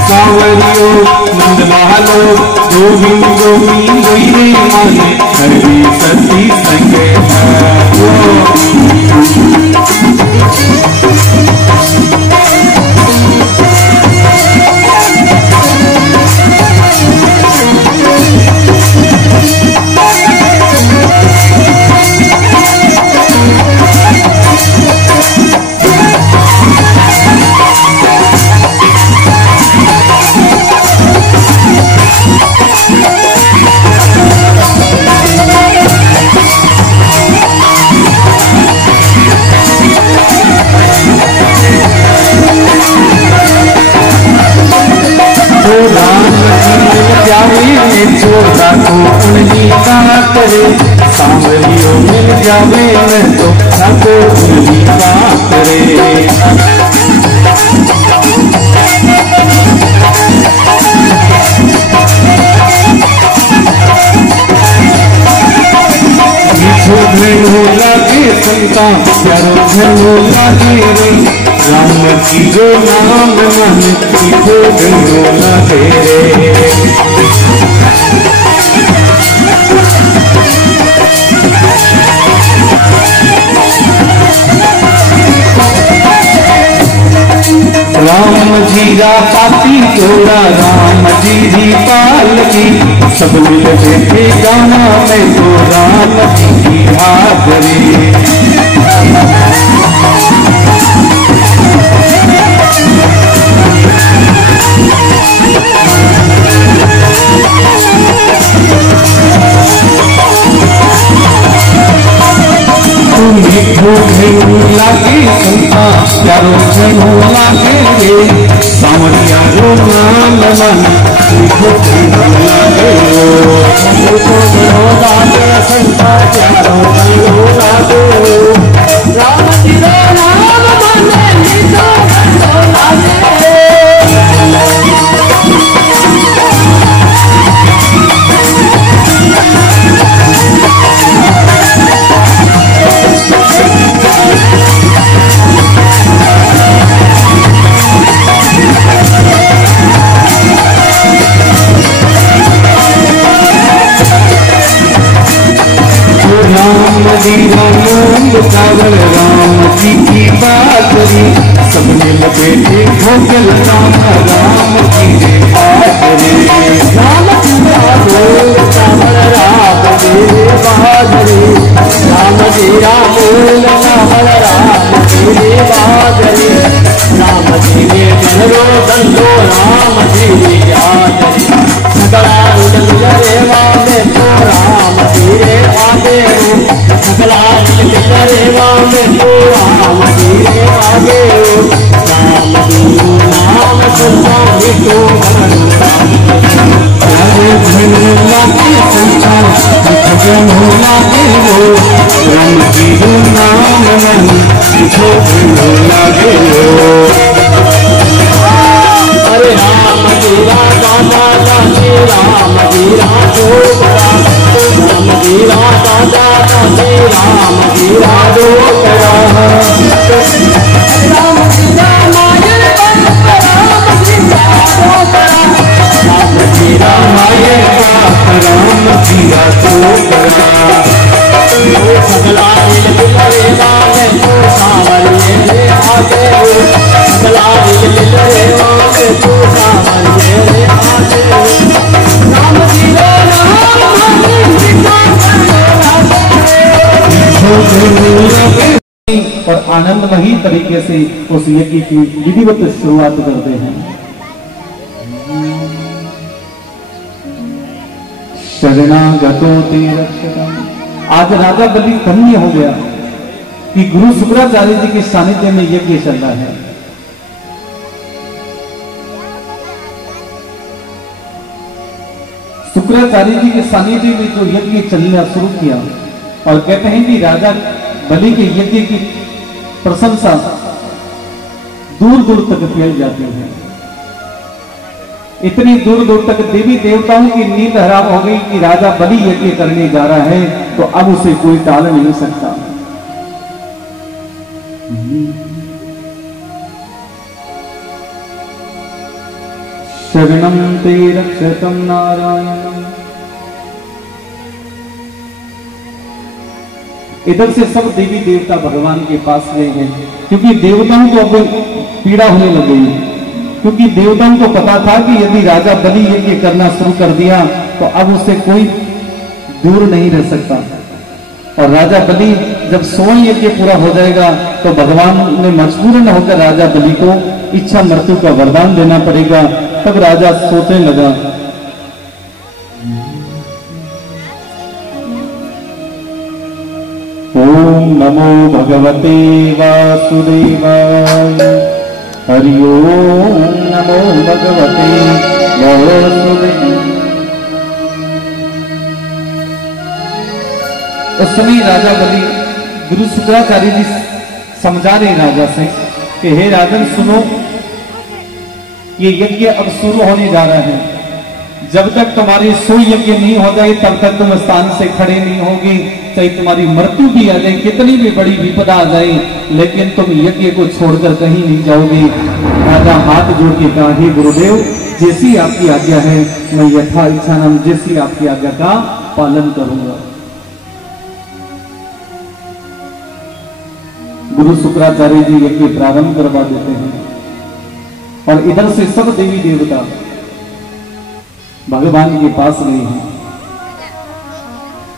सावरियो नंदलालो गोविंदो कोयले मन हरि सती संग सावरियों मिल जावे मैं तो साको उंगली बात रे। मीठो घनो लागे संता प्यारो घनो लागे रे, राम की जो नाम मन मीठो घनो लागे रे। राम जी रा पाती तोड़ा राम जी री पालकी, सब मिल बैठे गाना मैं तो राम जी की हाजरी। लागे संता प्यारो घनो लागे रे, सावरिया रो नाम मन मीठो घनो लागे रो। घनो लागे संता प्यारो घनो लागे रो, राम जी रो नाम मन मीठो घनो लागे। कावल राम जी की बात री, सब मिल बैठे भोगल राम राम जी की बात रे। राम जी राम कावल राम जी बात रे, राम जी राम कावल राम जी बात रे। राम जी ने जनरो दंडो राम जी याद रे, सकला रे वाले तो राम जी सकलाल करेवा में तो राम जी रे आगे राम जी नाम सदा तो अरे भोला के संसार भगवान भोला के वो राम जी नाम मन भोला के वो अरे राम जीरा दादा दादी राम जीरा डोकरा राम जीरा दादा दादी राम जीरा डोकरा राम जीरा माये राम जीरा डोकरा राम जीरा माये राम जीरा डोकरा सकला दिलरेवा में तो सावरिये रे आगे सकला दिलरेवा में तो सावरिये रे आगे राम जी रे और आनंदमयी तरीके से उस यज्ञ की विधिवत शुरुआत करते हैं। शरणागतो ते रक्षकम्। आज राजा बलि धन्य हो गया कि गुरु शुक्राचार्य जी के सानिध्य में यज्ञ चल रहा है। शुक्राचार्य जी के सानिध्य में जो यज्ञ चलना शुरू किया और कहते हैं कि राजा बलि के यज्ञ की प्रशंसा दूर दूर तक फैल जाती है। इतनी दूर दूर तक देवी देवताओं की नींद हराम हो गई कि राजा बलि यज्ञ करने जा रहा है तो अब उसे कोई टाल नहीं सकता। शरणं ते रक्षतं नारायणम्। इधर से सब देवी देवता भगवान के पास गए हैं क्योंकि देवताओं को अब पीड़ा होने लग गई, क्योंकि देवताओं को पता था कि यदि राजा बलि यज्ञ करना शुरू कर दिया तो अब उससे कोई दूर नहीं रह सकता। और राजा बलि जब 100 यज्ञ पूरा हो जाएगा तो भगवान ने मजबूरन होकर राजा बलि को इच्छा मृत्यु का वरदान देना पड़ेगा। तब राजा सोचने लगा ओम नमो भगवते वासुदेवाय। हरि ओम नमो भगवते वासुदेवाय। उस समय राजा बलि गुरु शुक्राचार्य जी समझा रहे राजा से कि हे राजन सुनो, ये यज्ञ अब शुरू होने जा रहा है। जब तक तुम्हारी 100 यज्ञ नहीं हो जाए तब तक तुम स्थान से खड़े नहीं होगे, चाहे तुम्हारी मृत्यु भी आ जाए, कितनी भी बड़ी विपदा आ जाए, लेकिन तुम यज्ञ को छोड़कर कहीं नहीं जाओगे। राजा हाथ जोड़ के कहा, हे गुरुदेव, जैसी आपकी आज्ञा है मैं यथा इच्छा नाम जैसी आपकी आज्ञा का पालन करूंगा। गुरु शुक्राचार्य जी यज्ञ प्रारंभ करवा देते हैं और इधर से सब देवी देवता भगवान के पास गए हैं,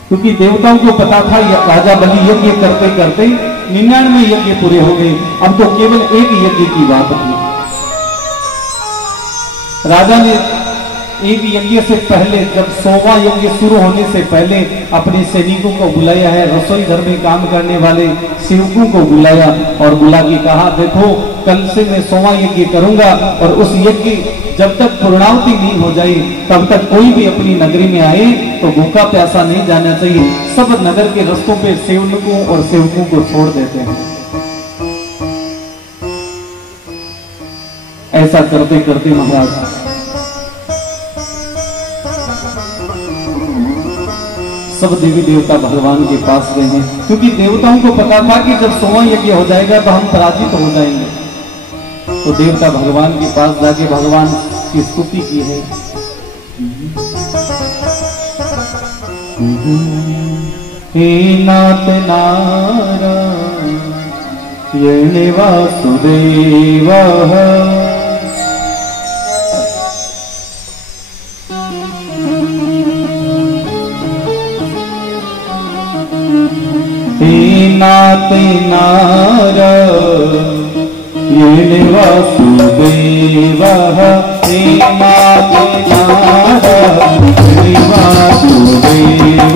क्योंकि देवताओं को पता था राजा बलि यज्ञ करते करते 99 यज्ञ पूरे हो गए, अब तो केवल एक यज्ञ की बात थी। राजा ने एक यज्ञ से पहले, जब 100वां यज्ञ शुरू होने से पहले अपने सैनिकों को बुलाया है, रसोई घर में काम करने वाले सेवकों को बुलाया और बुला के कहा, देखो कल से मैं 100वां यज्ञ करूंगा और उस यज्ञ जब तक पूर्णाहुति नहीं हो जाए तब तक कोई भी अपनी नगरी में आए तो भूखा प्यासा नहीं जाना चाहिए। सब नगर के रस्तों पे सेवकों और सेवकों को छोड़ देते हैं। ऐसा करते करते महाराज सब देवी देवता भगवान के पास गए हैं, क्योंकि देवताओं को पता था कि जब 100वां यज्ञ हो जाएगा तो हम पराजित हो जाएंगे। तो देवता भगवान के पास जाके भगवान की स्तुति की है। हे नाथ नारायण वासुदेव, हे नाथ नारायण वासुदेव, हे नाथ नारायण वासुदेव।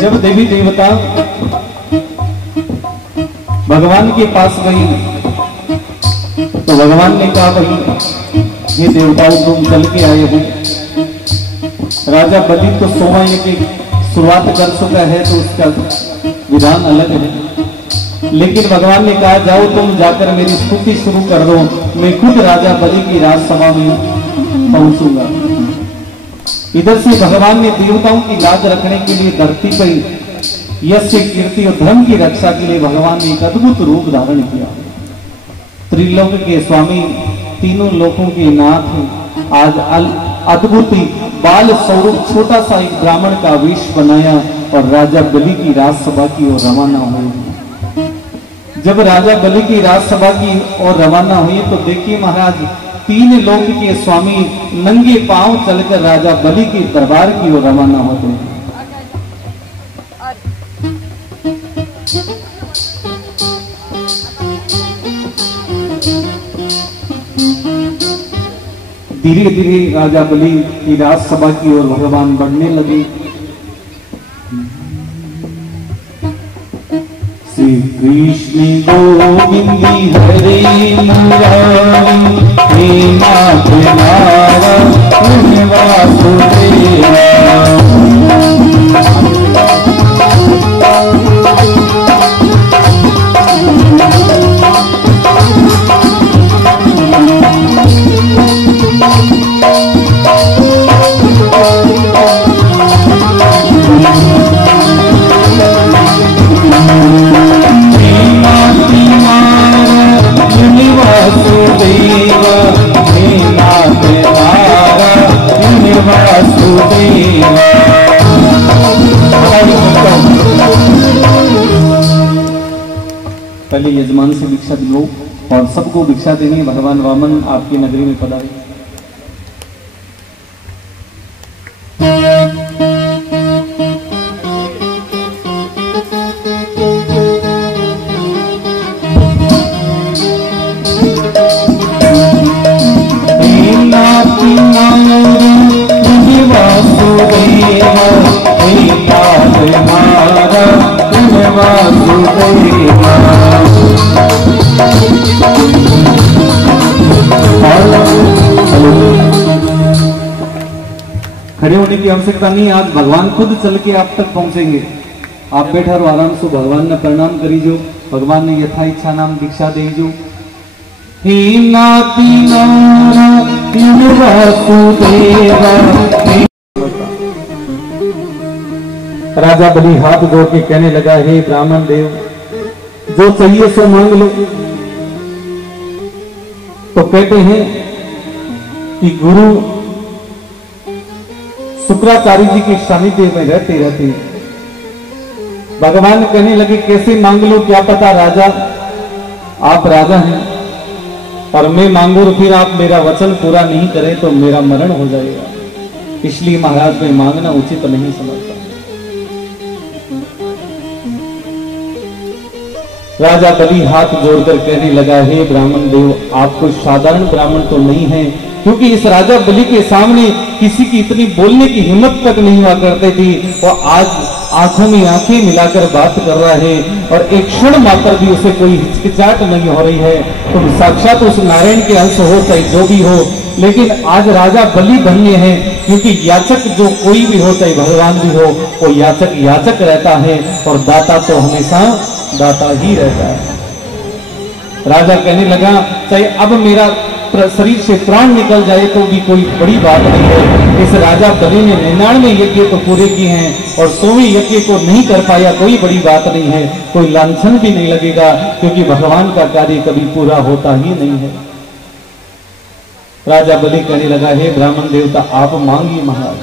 जब देवी देवता भगवान के पास गई तो भगवान ने कहा, भाई ये देवताओं तुम चल के आए हो, राजा बलि तो 100वां यज्ञ की शुरुआत कर चुका है तो उसका विधान अलग है, लेकिन भगवान ने कहा जाओ तुम जाकर मेरी स्तुति शुरू कर दो, मैं खुद राजा बलि की राजसभा में पहुंचूंगा। इधर से भगवान ने देवताओं की लाज रखने के लिए धरती पर यश कीर्ति और धर्म की रक्षा के लिए भगवान ने एक अद्भुत रूप धारण किया। त्रिलोक के स्वामी, तीनों लोकों के नाथ आज अद्भुत बाल स्वरूप छोटा सा एक ब्राह्मण का वेश बनाया और राजा बलि की राजसभा की ओर रवाना हुए। जब राजा बलि की राजसभा की ओर रवाना हुए तो देखिए महाराज, 3 लोक के स्वामी नंगे पांव चलकर राजा बलि के दरबार की ओर रवाना होते हैं। धीरे धीरे राजा बलि की राजसभा की ओर भगवान बढ़ने लगे। श्री कृष्ण गोविंदी हरे मुरारी, हे नाथ नारायण वासुदेवा। पहले यजमान से भिक्षा लो और सबको भिक्षा देंगे। भगवान वामन आपकी नगरी में पधारे। खड़े होने की आवश्यकता नहीं, आज भगवान खुद चल के आप तक पहुंचेंगे। आप बैठा रहो आराम से, भगवान ने प्रणाम करीजो, भगवान ने यथा इच्छा नाम दीक्षा दीजो। हे नाती नारायण वासुदेवा। राजा बलि हाथ जोड़ के कहने लगा, हे ब्राह्मण देव, जो चाहिए सो मांग लो। तो कहते हैं कि गुरु शुक्राचार्य जी के सानिध्य में रहते रहते भगवान कहने लगे, कैसे मांग लो, क्या पता राजा आप राजा हैं और मैं मांगू तो फिर आप मेरा वचन पूरा नहीं करें तो मेरा मरण हो जाएगा, इसलिए महाराज मैं मांगना उचित नहीं समझता। राजा बलि हाथ जोड़कर कहने लगा, हे ब्राह्मण देव, आप कोई साधारण ब्राह्मण तो नहीं है, क्योंकि इस राजा बलि के सामने किसी की इतनी बोलने की हिम्मत तक नहीं हुआ करती थी। वो आज आंखों में आंखें मिलाकर बात कर रहा है और एक क्षण मात्र भी उसे कोई हिचकिचाहट नहीं हो रही है। तो साक्षात उस नारायण के अंश हो चाहे जो भी हो, लेकिन आज राजा बलि धन्य है, क्योंकि याचक जो कोई भी हो चाहे भगवान भी हो, वो याचक याचक रहता है और दाता तो हमेशा दाता ही रहता है। राजा कहने लगा, चाहे अब मेरा शरीर से प्राण निकल जाए तो भी कोई बड़ी बात नहीं है। इस राजा बलि ने 99 यज्ञ तो पूरे किए हैं और 100वें यज्ञ को नहीं कर पाया, कोई बड़ी बात नहीं है, कोई लांछन भी नहीं लगेगा, क्योंकि भगवान का कार्य कभी पूरा होता ही नहीं है। राजा बलि कहने लगा, हे ब्राह्मण देवता, आप मांगिए महाराज।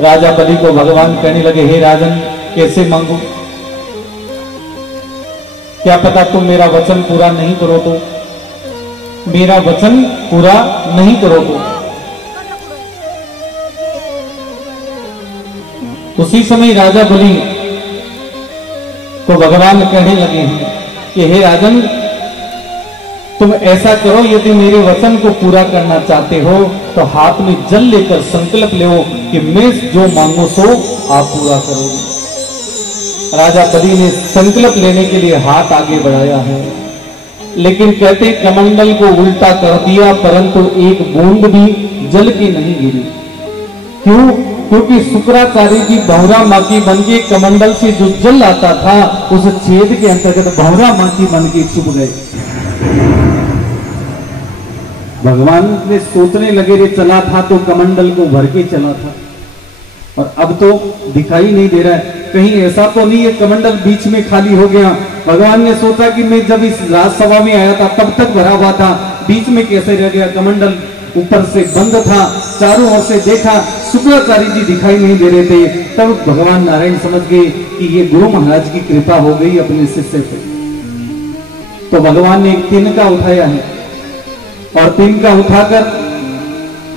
राजा बलि को भगवान कहने लगे, हे राजन, कैसे मांगू? क्या पता तुम मेरा वचन पूरा नहीं करो तो, मेरा वचन पूरा नहीं करो तो। उसी समय राजा बलि को भगवान कहने लगे हैं कि हे राजन, तुम ऐसा करो, यदि मेरे वचन को पूरा करना चाहते हो तो हाथ में जल लेकर संकल्प लो कि मैं जो मांगू सो आप पूरा करोगे। राजा बलि ने संकल्प लेने के लिए हाथ आगे बढ़ाया है, लेकिन कहते कमंडल को उल्टा कर दिया, परंतु एक बूंद भी जल की नहीं गिरी। क्यों? क्योंकि शुक्राचार्य जी भौरा माकी बन के कमंडल से जो जल आता था उस छेद के अंतर्गत भौरा माकी बन के छुप गए। भगवान ने सोचने लगे रे चला था तो कमंडल को भर के चला था, और अब तो दिखाई नहीं दे रहा है। कहीं ऐसा तो नहीं है कमंडल बीच में खाली हो गया। भगवान ने सोचा कि मैं जब इस राजसभा में आया था तब तक भरा हुआ था, बीच में कैसे रह गया? कमंडल ऊपर से बंद था, चारों ओर से देखा, शुक्राचार्य जी दिखाई नहीं दे रहे थे। तब भगवान नारायण समझ गए कि ये गुरु महाराज की कृपा हो गई अपने शिष्य पे। तो भगवान ने एक तिनका उठाया है और तिनका उठाकर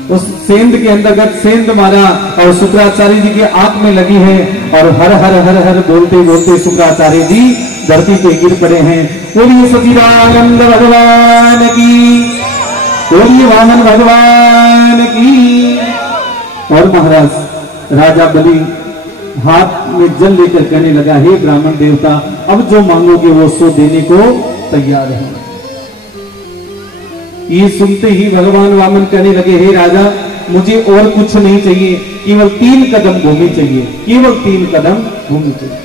उस सेंध के अंतर्गत सेंध मारा और शुक्राचार्य जी के आंख में लगी है, और हर हर हर हर बोलते बोलते शुक्राचार्य जी धरती पे गिर पड़े हैं। बोलिए सच्चिदानंद भगवान की, बोलिए वामन भगवान की। और महाराज राजा बलि हाथ में जल लेकर कहने लगा, हे ब्राह्मण देवता, अब जो मांगोगे वो सो देने को तैयार है। ये सुनते ही भगवान वामन कहने लगे, हे राजा, मुझे और कुछ नहीं चाहिए, केवल 3 कदम भूमि चाहिए, केवल 3 कदम भूमि चाहिए।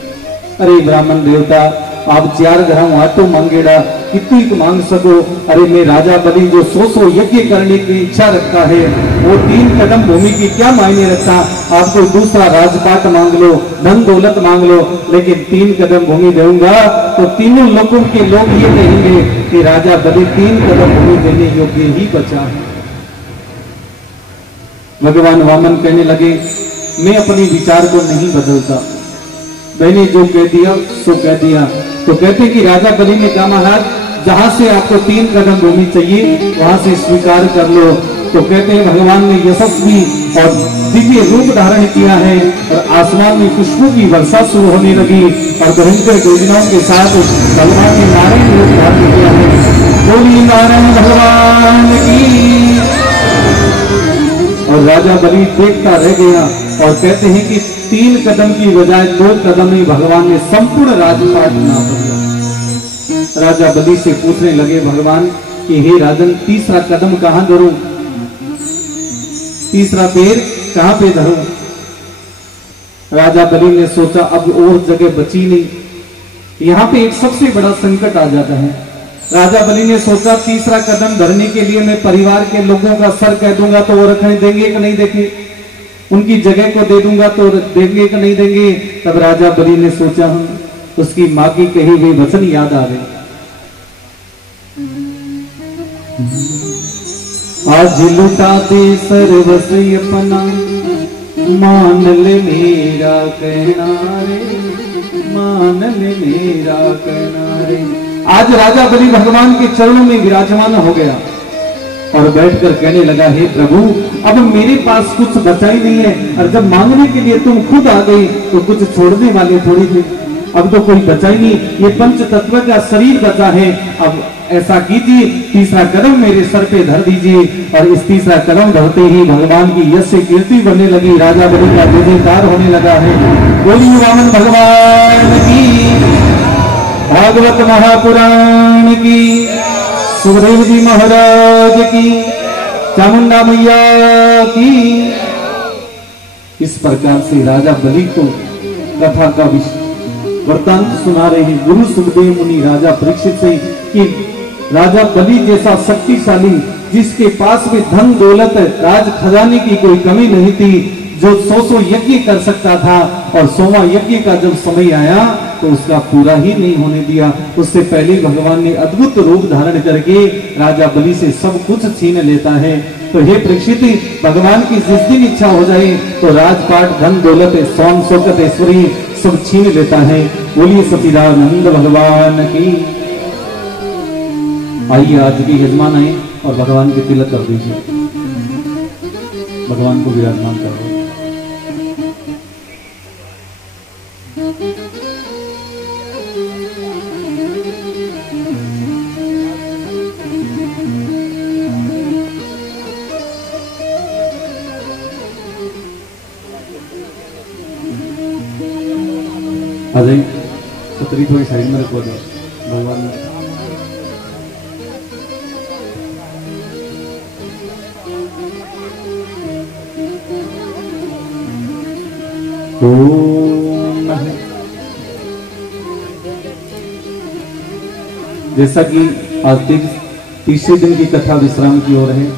अरे ब्राह्मण देवता, आप 4 ग्राम आटो मांगेड़ा, कितनी तो मांग सको। अरे मैं राजा बलि जो 100 यज्ञ करने की इच्छा रखता है, वो 3 कदम भूमि की क्या मायने रखता? आप कोई दूसरा राजपाट मांग लो, धन दौलत मांग लो, लेकिन 3 कदम भूमि दूंगा तो तीनों लोगों के लोग ये कहेंगे कि राजा बलि 3 कदम भूमि देने योग्य ही बचा है। भगवान वामन कहने लगे, मैं अपने विचार को नहीं बदलता, मैंने जो कह दिया सो कह दिया। तो कहते कि राजा बलि ने कहा, महाराज जहां से आपको 3 कदम भूमि चाहिए वहां से स्वीकार कर लो। तो कहते हैं भगवान ने यशस्वी और दिव्य रूप धारण किया है, और आसमान में पुष्पों की वर्षा शुरू होने लगी, और भयंकर योजनाओं के साथ भगवान ने नारायण रूप धारण किया है। बोलिए नारायण भगवान की। और राजा बलि देखता रह गया, और कहते हैं कि 3 कदम की बजाय 2 कदम ही भगवान ने संपूर्ण राजपाट नाप दिया। राजा बलि से पूछने लगे भगवान कि हे राजन, तीसरा कदम कहां धरूं, तीसरा पैर कहां पे धरूं? राजा बलि ने सोचा अब और जगह बची नहीं, यहां पे एक सबसे बड़ा संकट आ जाता है। राजा बलि ने सोचा तीसरा कदम धरने के लिए मैं परिवार के लोगों का सर कह दूंगा तो वो रखने देंगे कि नहीं देंगे, उनकी जगह को दे दूंगा तो देंगे कि नहीं देंगे। तब राजा बलि ने सोचा, उसकी मां की कही हुई वचन याद आ गई, आज लुटा दे सर्वस्व अपना, मान ले मेरा कहना रे, मान ले मेरा कहना रे। आज राजा बलि भगवान के चरणों में विराजमान हो गया और बैठकर कहने लगा, हे प्रभु, अब मेरे पास कुछ बचा ही नहीं है, और जब मांगने के लिए तुम खुद आ गई तो कुछ छोड़ने वाले थोड़ी थे, अब तो कोई बचा ही नहीं, ये पंच तत्व का शरीर बचा है। अब ऐसा कीजिए, तीसरा कदम मेरे सर पे धर दीजिए। और इस तीसरा कदम धरते ही भगवान की यश से कीर्ति बनने लगी, राजा बलि का जयकार होने लगा है। बोलिए वामन भगवान की, भागवत महापुराण की, सुखदेव जी महाराज की, चामुंडा मैया की। इस प्रकार से राजा बलि को कथा का वृत्तांत सुना रहे हैं गुरु सुखदेव मुनि राजा परीक्षित से कि राजा बलि जैसा शक्तिशाली, जिसके पास भी धन दौलत राज खजाने की कोई कमी नहीं थी, जो 100 यज्ञ कर सकता था, और 100वां यज्ञ का जब समय आया तो उसका पूरा ही नहीं होने दिया। उससे पहले भगवान ने अद्भुत रूप धारण करके राजा बलि से सब कुछ छीन लेता है। तो हे परीक्षित, भगवान की जिस दिन इच्छा हो जाए तो राजपाट, धन दौलत, सोन शौकत, ऐश्वर्य सब छीन लेता है। बोलिए सतीदानंद भगवान की। आइए आज भी यजमान आए और भगवान की तिलक कर दीजिए, भगवान को विराजमान कर दो। आ जाइए, छतरी थोड़ी साइड में रखवा दो भगवान। जैसा कि आज तीसरे दिन की कथा विश्राम की ओर है।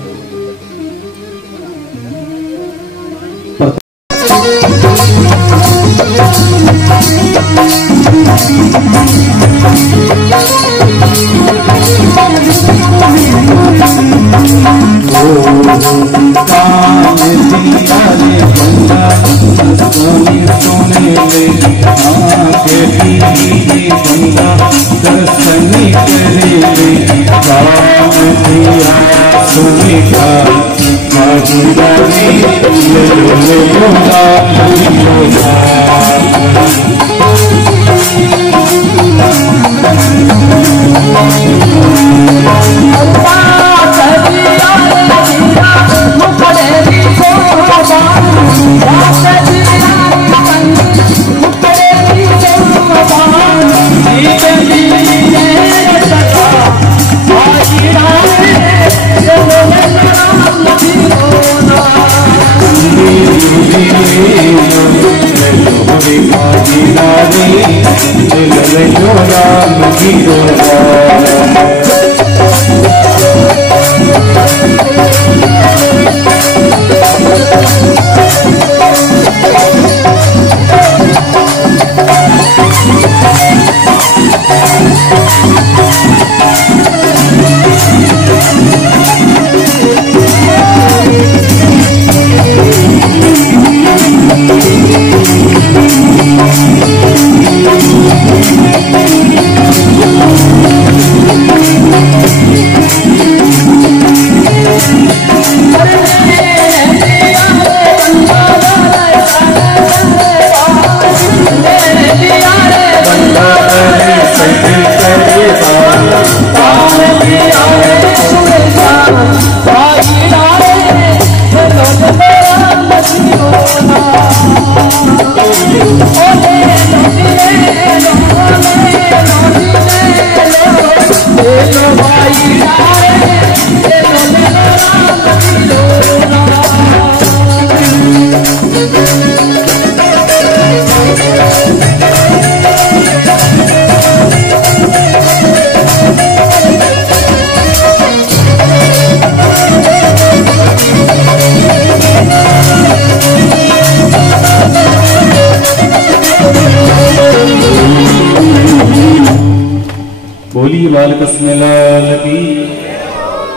बोलिए बालकृष्ण लाल की,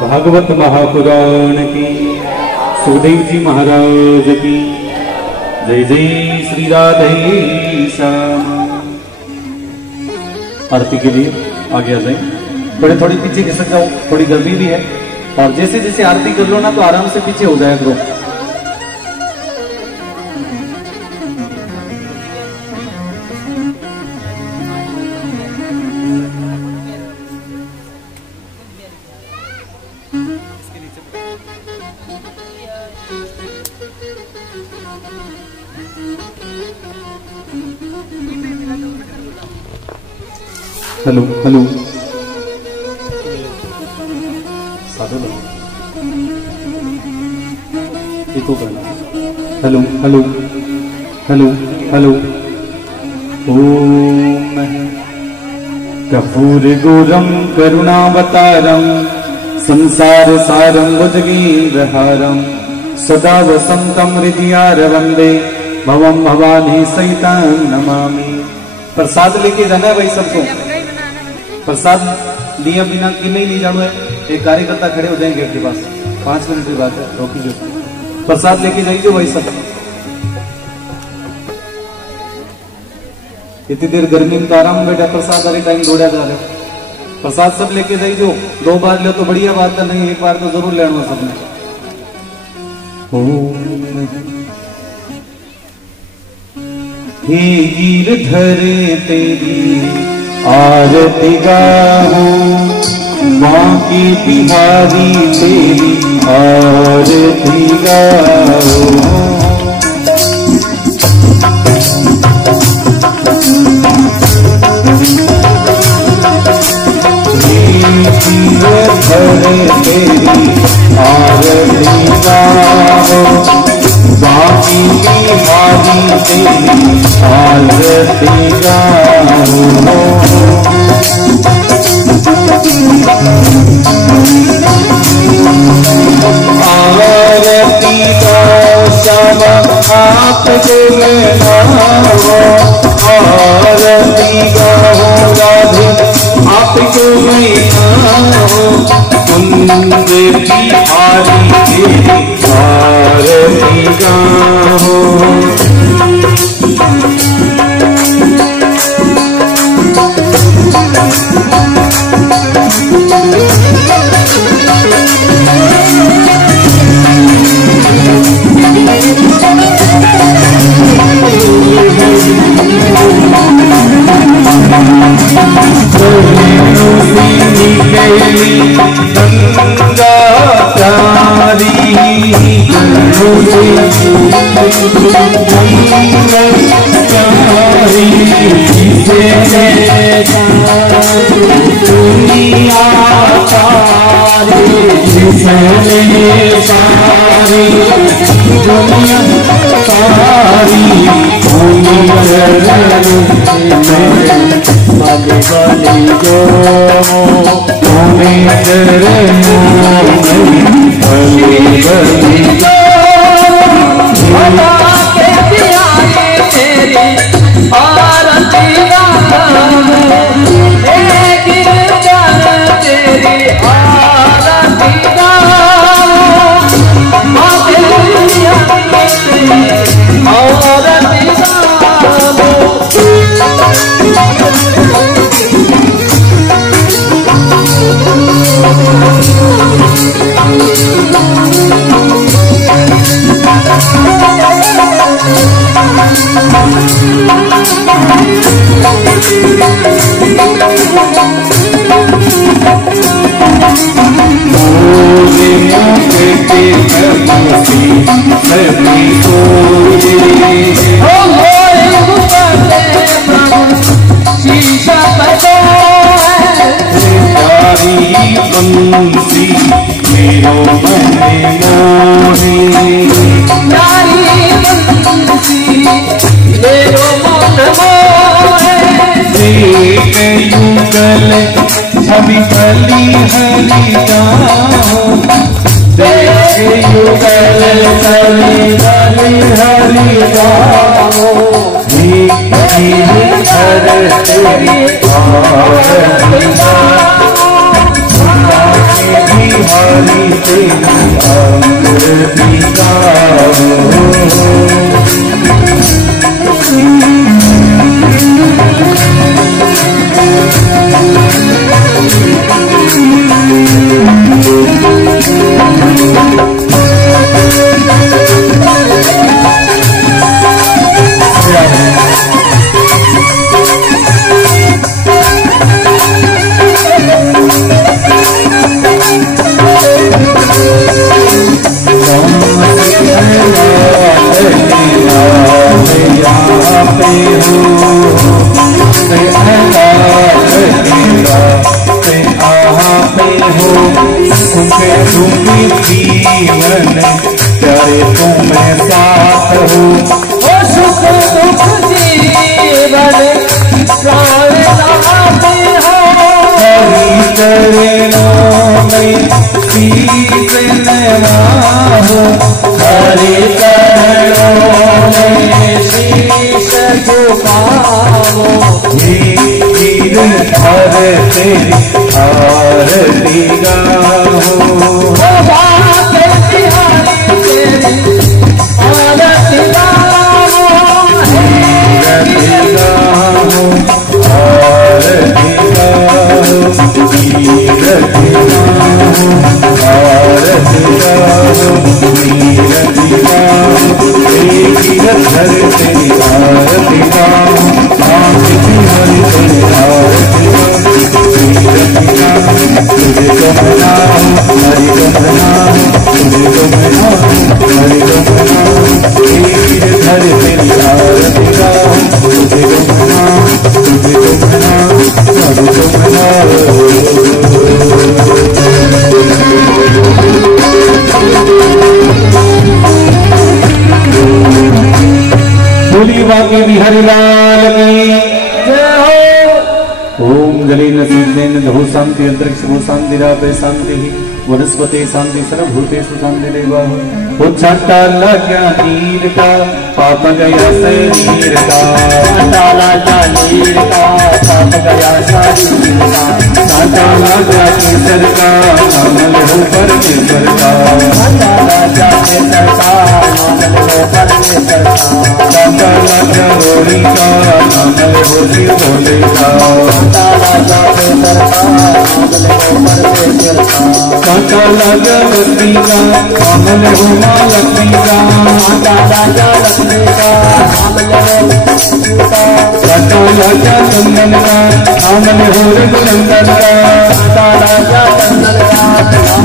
भागवत महापुराण की, सुखदेव जी महाराज की जय। जय श्री राधे श्याम। आरती के लिए आगे आ जाए। थोड़ी पीछे खिसक जाओ, थोड़ी गर्मी भी है और जैसे जैसे आरती कर लो ना तो आराम से पीछे हो जाए करो। हेलो हेलो साधु देखो पहला हेलो हेलो हेलो हेलो। ओम कर्पूर गौरम करुणावतारम संसार सारम भुजगीन्द्रहारम सदा वसंतम हृदयार वंदे भवम भवानी सहितं नमामि। प्रसाद लेके जाना है भाई सबको। प्रसाद लिया बिना कि नहीं जाना है। एक कार्यकर्ता खड़े हो जाएंगे गेट के पास, 5 मिनट की बात है, रोकी जो प्रसाद लेके जाइए भाई सब। इतनी देर गर्मी में तो आराम बैठा, प्रसाद वाले टाइम दौड़ा जा रहे। प्रसाद सब लेके जाई जो, 2 बार ले तो बढ़िया बात है, नहीं 1 बार तो जरूर लेना सबने। हे गिरधर तेरी आरती गाहो, माँ की बिहारी तेरी आरती गाहो। तेरी आरती गाहो, बाकी बिहारी तेरी आरती गाहो। आरती का सब आपके गाहो, आरती गाहो राधे आपके गाहो। कुंद बिहारी तेरी आरती गाहो। गंगा प्यारी दुनिया सारी दुनिया सारी बली जो नीरति गाऊं एक गिरधर तेरी आरती गाऊं आंखी हरि तेरी आरती गाऊं नीरति गाऊं तुझे तो मनाऊं हरि को मनाऊं तुझे तो मनाऊं हरि को मनाऊं एक गिरधर तेरी आरती गाऊं तुझे तो मनाऊं तुझे तो मनाऊं हरि को मनाऊं। बोली बाकी बिहारी लाल की जय हो। ओम जले नसीदेन लहु शांति अंतरिक्ष भू शांति रापे शांति वनस्पति शांति सर्वभूतेषु शांति देवा उच्चाटा लग्या नीरता पाप गया शरीरता ताला जा नीरता पाप गया शरीरता ताला लग्या केसर का नामल हो परमेश्वर का ताला जा केसर का नामल हो परमेश्वर का ताला लग्या होली का नामल हो शिव भोले का ताला जा केसर का नामल हो परमेश्वर का कांटा लगा लक्ष्मी का नामल हो मां लक्ष्मी का कांटा लगा लक्ष्मी का नामल हो कांटा लगा चंदन का नामल हो रघुनंदन का कांटा लगा चंदन का नामल हो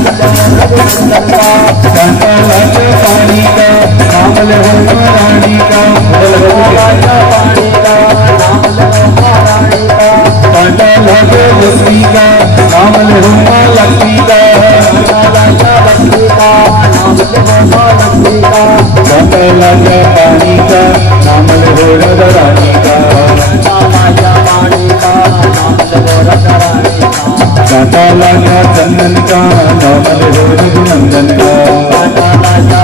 रघुनंदन का कांटा लगा पानी का नामल हो रानी का कांटा पानी का नामल हो रानी का कांटा लगा लक्ष्मी का नामल हो मां लक्ष्मी का लक्ष्मी का कांटा लगा पानी का नामल हो रानी का कांटा लगा चंदन का नामल हो रघुनंदन का कांटा लगा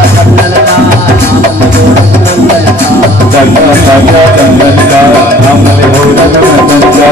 चंदन का नामल हो रघुनंदन का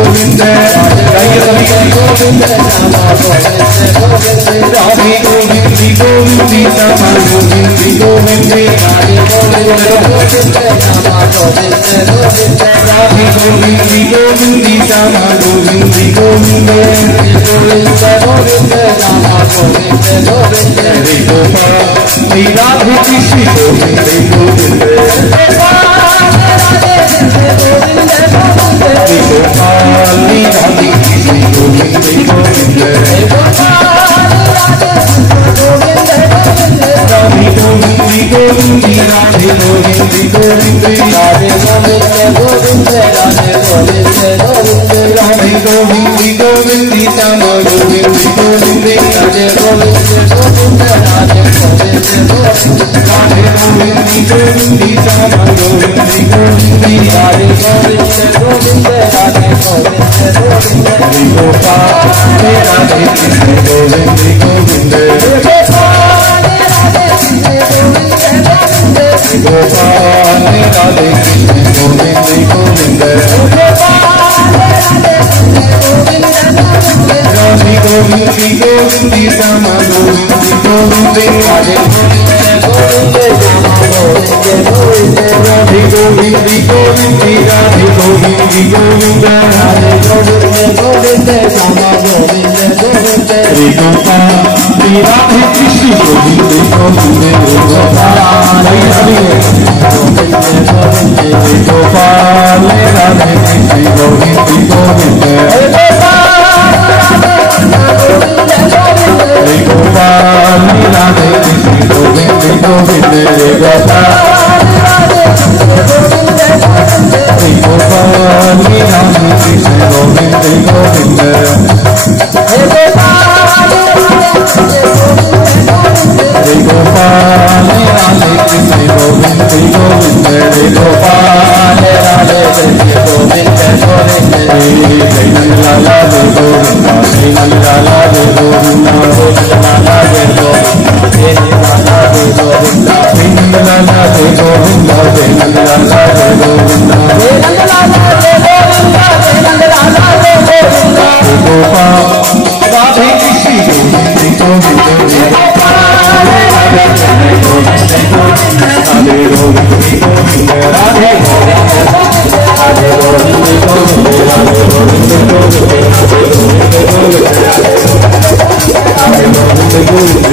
Govinda गोविंदी श्यामा गोविंदी गोविंदे राधे गोविंदे श्यामा गोविंदे गोविंदे राधे गोविंदी गोविंदी राधे गोविंदी गोविंदे राधे गोविंदे गोविंदे श्यामा गोविंदे गोविंदे हरे गोपाल राधे कृष्ण गोविंदे गोविंदे गोपाल हरे गोपाल राधे कृष्ण गोविंदे गोविंदे हरे गोपाल राधे कृष्ण गोविंदे गोविंदे हरे गोपाल राधे कृष्ण गोविंदे गोविंदे हरे गोपाल राधे कृष्ण गोविंदे गोविंदे हरे गोपाल राधे कृष्ण गोविंदे गोविंदे जय नंदलाला जय गोविंदा जय नंदलाला जय गोविंदा जय नंदलाला जय गोविंदा जय नंदलाला जय गोविंदा जय नंदलाला जय गोविंदा जय नंदलाला जय गोविंदा जय नंदलाला जय गोविंदा जय गोपाल राधे कृष्ण गोविंदे गोविंदे जय गोपाल राधे कृष्ण गोविंदे गोविंदे राधे गोविंदे गोविंदे राधे गोविंदे राधे गोविंदे गोविंदे राधे गोविंदे गोविंदे राधे गोविंदे गोविंदे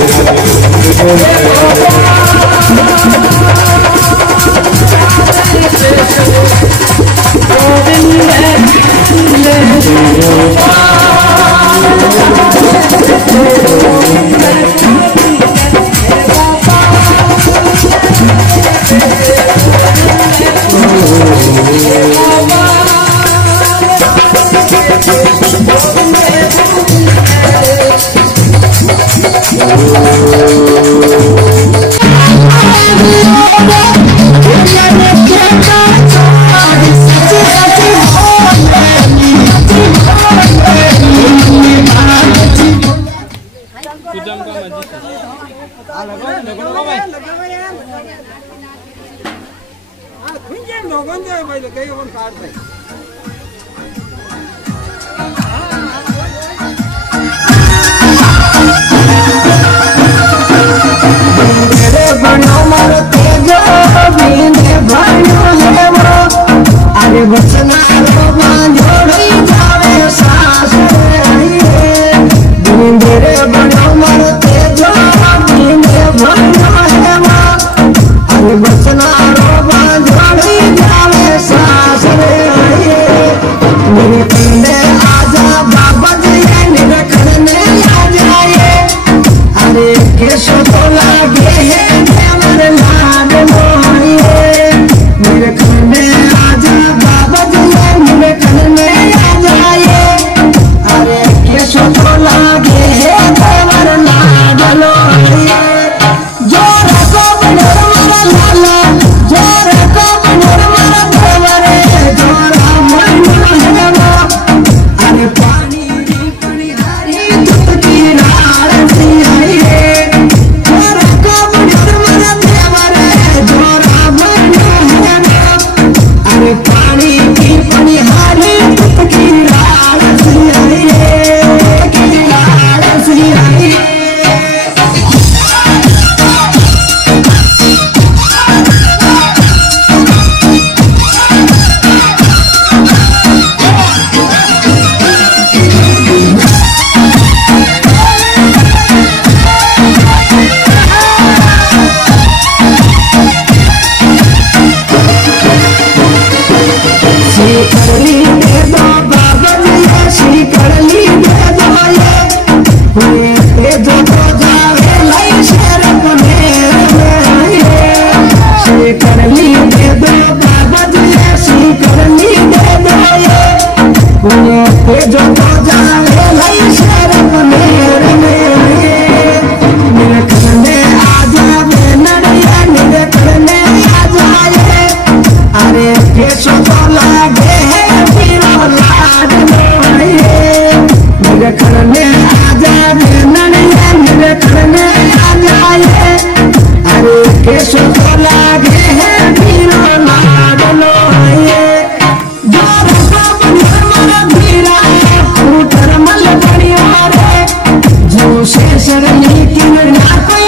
Hãy subscribe cho kênh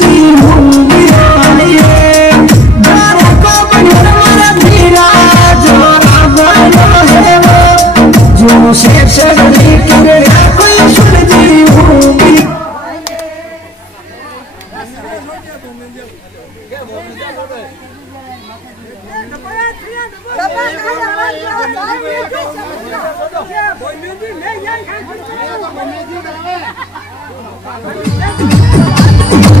Ghiền Mì Gõ để không bỏ lỡ những video hấp dẫn।